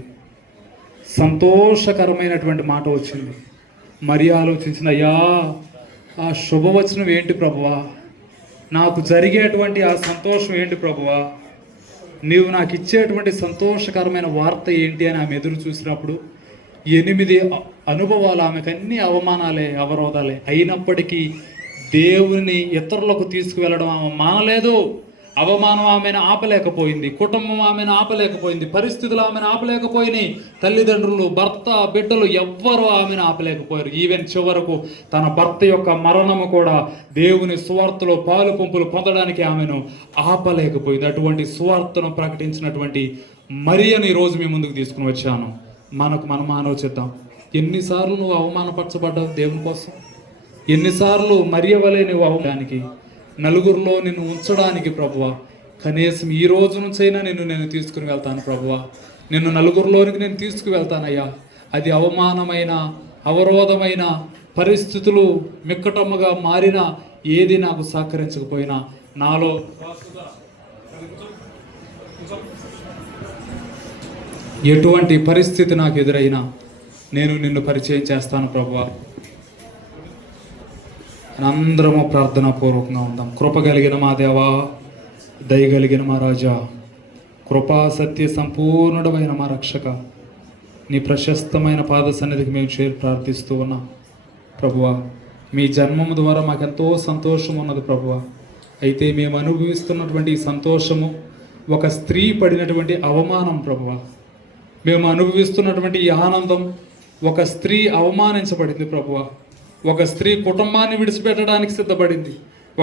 సంతోషకరమైనటువంటి మాట వచ్చింది. మరీ ఆలోచించిన, అయ్యా ఆ శుభవచనం ఏంటి ప్రభువా, నాకు జరిగేటువంటి ఆ సంతోషం ఏంటి ప్రభువా, నీవు నాకు ఇచ్చేటువంటి సంతోషకరమైన వార్త ఏంటి అని ఆమె ఎదురు చూసినప్పుడు 8 అనుభవాలు, ఆమెకు అన్ని అవమానాలే, అవరోధాలే. అయినప్పటికీ దేవుని ఇతరులకు తీసుకువెళ్ళడం ఆమె మానలేదు. అవమానం ఆమెను ఆపలేకపోయింది, కుటుంబం ఆమెను ఆపలేకపోయింది, పరిస్థితులు ఆమెను ఆపలేకపోయినాయి, తల్లిదండ్రులు, భర్త, బిడ్డలు ఎవ్వరూ ఆమెను ఆపలేకపోయారు. ఈవెన్ చివరకు తన భర్త యొక్క మరణము కూడా దేవుని సువార్తలో పాలు పంపులు పొందడానికి ఆమెను ఆపలేకపోయింది. అటువంటి సువార్తను ప్రకటించినటువంటి మరియను ఈరోజు మీ ముందుకు తీసుకుని వచ్చాను. మనం ఆలోచిద్దాం. ఎన్నిసార్లు నువ్వు అవమానపరచబడ్డావు దేవుని కోసం? ఎన్నిసార్లు మరియ వలె నువ్వు అవమానానికి, నలుగురిలో నిన్ను ఉంచడానికి ప్రభువా, కనీసం ఈ రోజు నుంచైనా నేను తీసుకుని వెళ్తాను ప్రభువా, నిన్ను నలుగురిలోనికి నేను తీసుకువెళ్తానయ్యా. అది అవమానమైన, అవరోధమైన పరిస్థితులు మిక్కటమ్మగా మారిన ఏది నాకు సహకరించకపోయినా నాలో ఎటువంటి పరిస్థితి నాకు ఎదురైనా నేను నిన్ను పరిచయం చేస్తాను ప్రభువా. అందరము ప్రార్థనా పూర్వకంగా ఉందాం. కృప కలిగిన మా దేవా, దయగలిగిన మా రాజా, కృపా సత్య సంపూర్ణుడమైన మా రక్షక, నీ ప్రశస్తమైన పాద సన్నిధికి మేము చేరి ప్రార్థిస్తూ ఉన్నాం ప్రభువా. మీ జన్మము ద్వారా మాకెంతో సంతోషం ఉన్నది ప్రభువా. అయితే మేము అనుభవిస్తున్నటువంటి ఈ సంతోషము ఒక స్త్రీ పడినటువంటి అవమానం ప్రభువా. మేము అనుభవిస్తున్నటువంటి ఈ ఆనందం ఒక స్త్రీ అవమానించబడింది ప్రభువా. ఒక స్త్రీ కుటుంబాన్ని విడిచిపెట్టడానికి సిద్ధపడింది,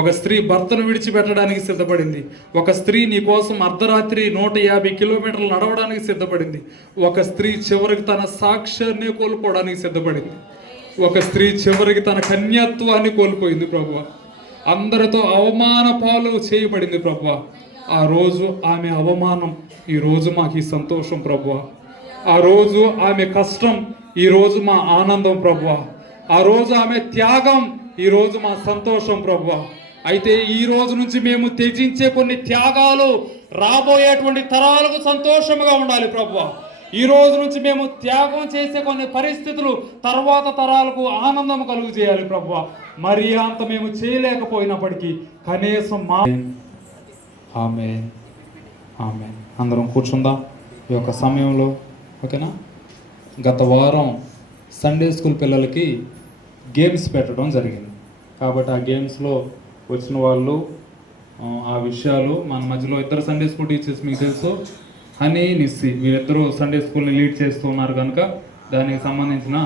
ఒక స్త్రీ భర్తను విడిచిపెట్టడానికి సిద్ధపడింది, ఒక స్త్రీ నీ కోసం అర్ధరాత్రి 150 కిలోమీటర్లు నడవడానికి సిద్ధపడింది, ఒక స్త్రీ చివరికి తన సాక్ష్యాన్ని కోల్పోవడానికి సిద్ధపడింది, ఒక స్త్రీ చివరికి తన కన్యత్వాన్ని కోల్పోయింది ప్రభువా. అందరితో అవమాన పాలు చేయబడింది ప్రభువా. ఆ రోజు ఆమె అవమానం, ఈరోజు మాకు ఈ సంతోషం ప్రభువా. ఆ రోజు ఆమె కష్టం, ఈరోజు మా ఆనందం ప్రభువా. ఆ రోజు ఆమె త్యాగం, ఈరోజు మా సంతోషం ప్రభువా. అయితే ఈ రోజు నుంచి మేము త్యజించే కొన్ని త్యాగాలు రాబోయేటువంటి తరాలకు సంతోషముగా ఉండాలి ప్రభువా. ఈ రోజు నుంచి మేము త్యాగం చేసే కొన్ని పరిస్థితులు తర్వాత తరాలకు ఆనందం కలుగు చేయాలి ప్రభువా. మరి అంత మేము చేయలేకపోయినప్పటికీ కనీసం మా ఆమేన్ ఆమేన్. అందరం కూర్చుందాం ఈ యొక్క సమయంలో, ఓకేనా? గత వారం సండే స్కూల్ పిల్లలకి గేమ్స్ పెట్టడం జరిగింది. కాబట్టి ఆ గేమ్స్లో వచ్చిన వాళ్ళు ఆ విషయాలు మన మధ్యలో ఇద్దరు సండే స్కూల్ టీచర్స్, మీకు తెలుసు, హనీ, నిస్సి, వీరిద్దరూ సండే స్కూల్ని లీడ్ చేస్తూ ఉన్నారు కనుక దానికి సంబంధించిన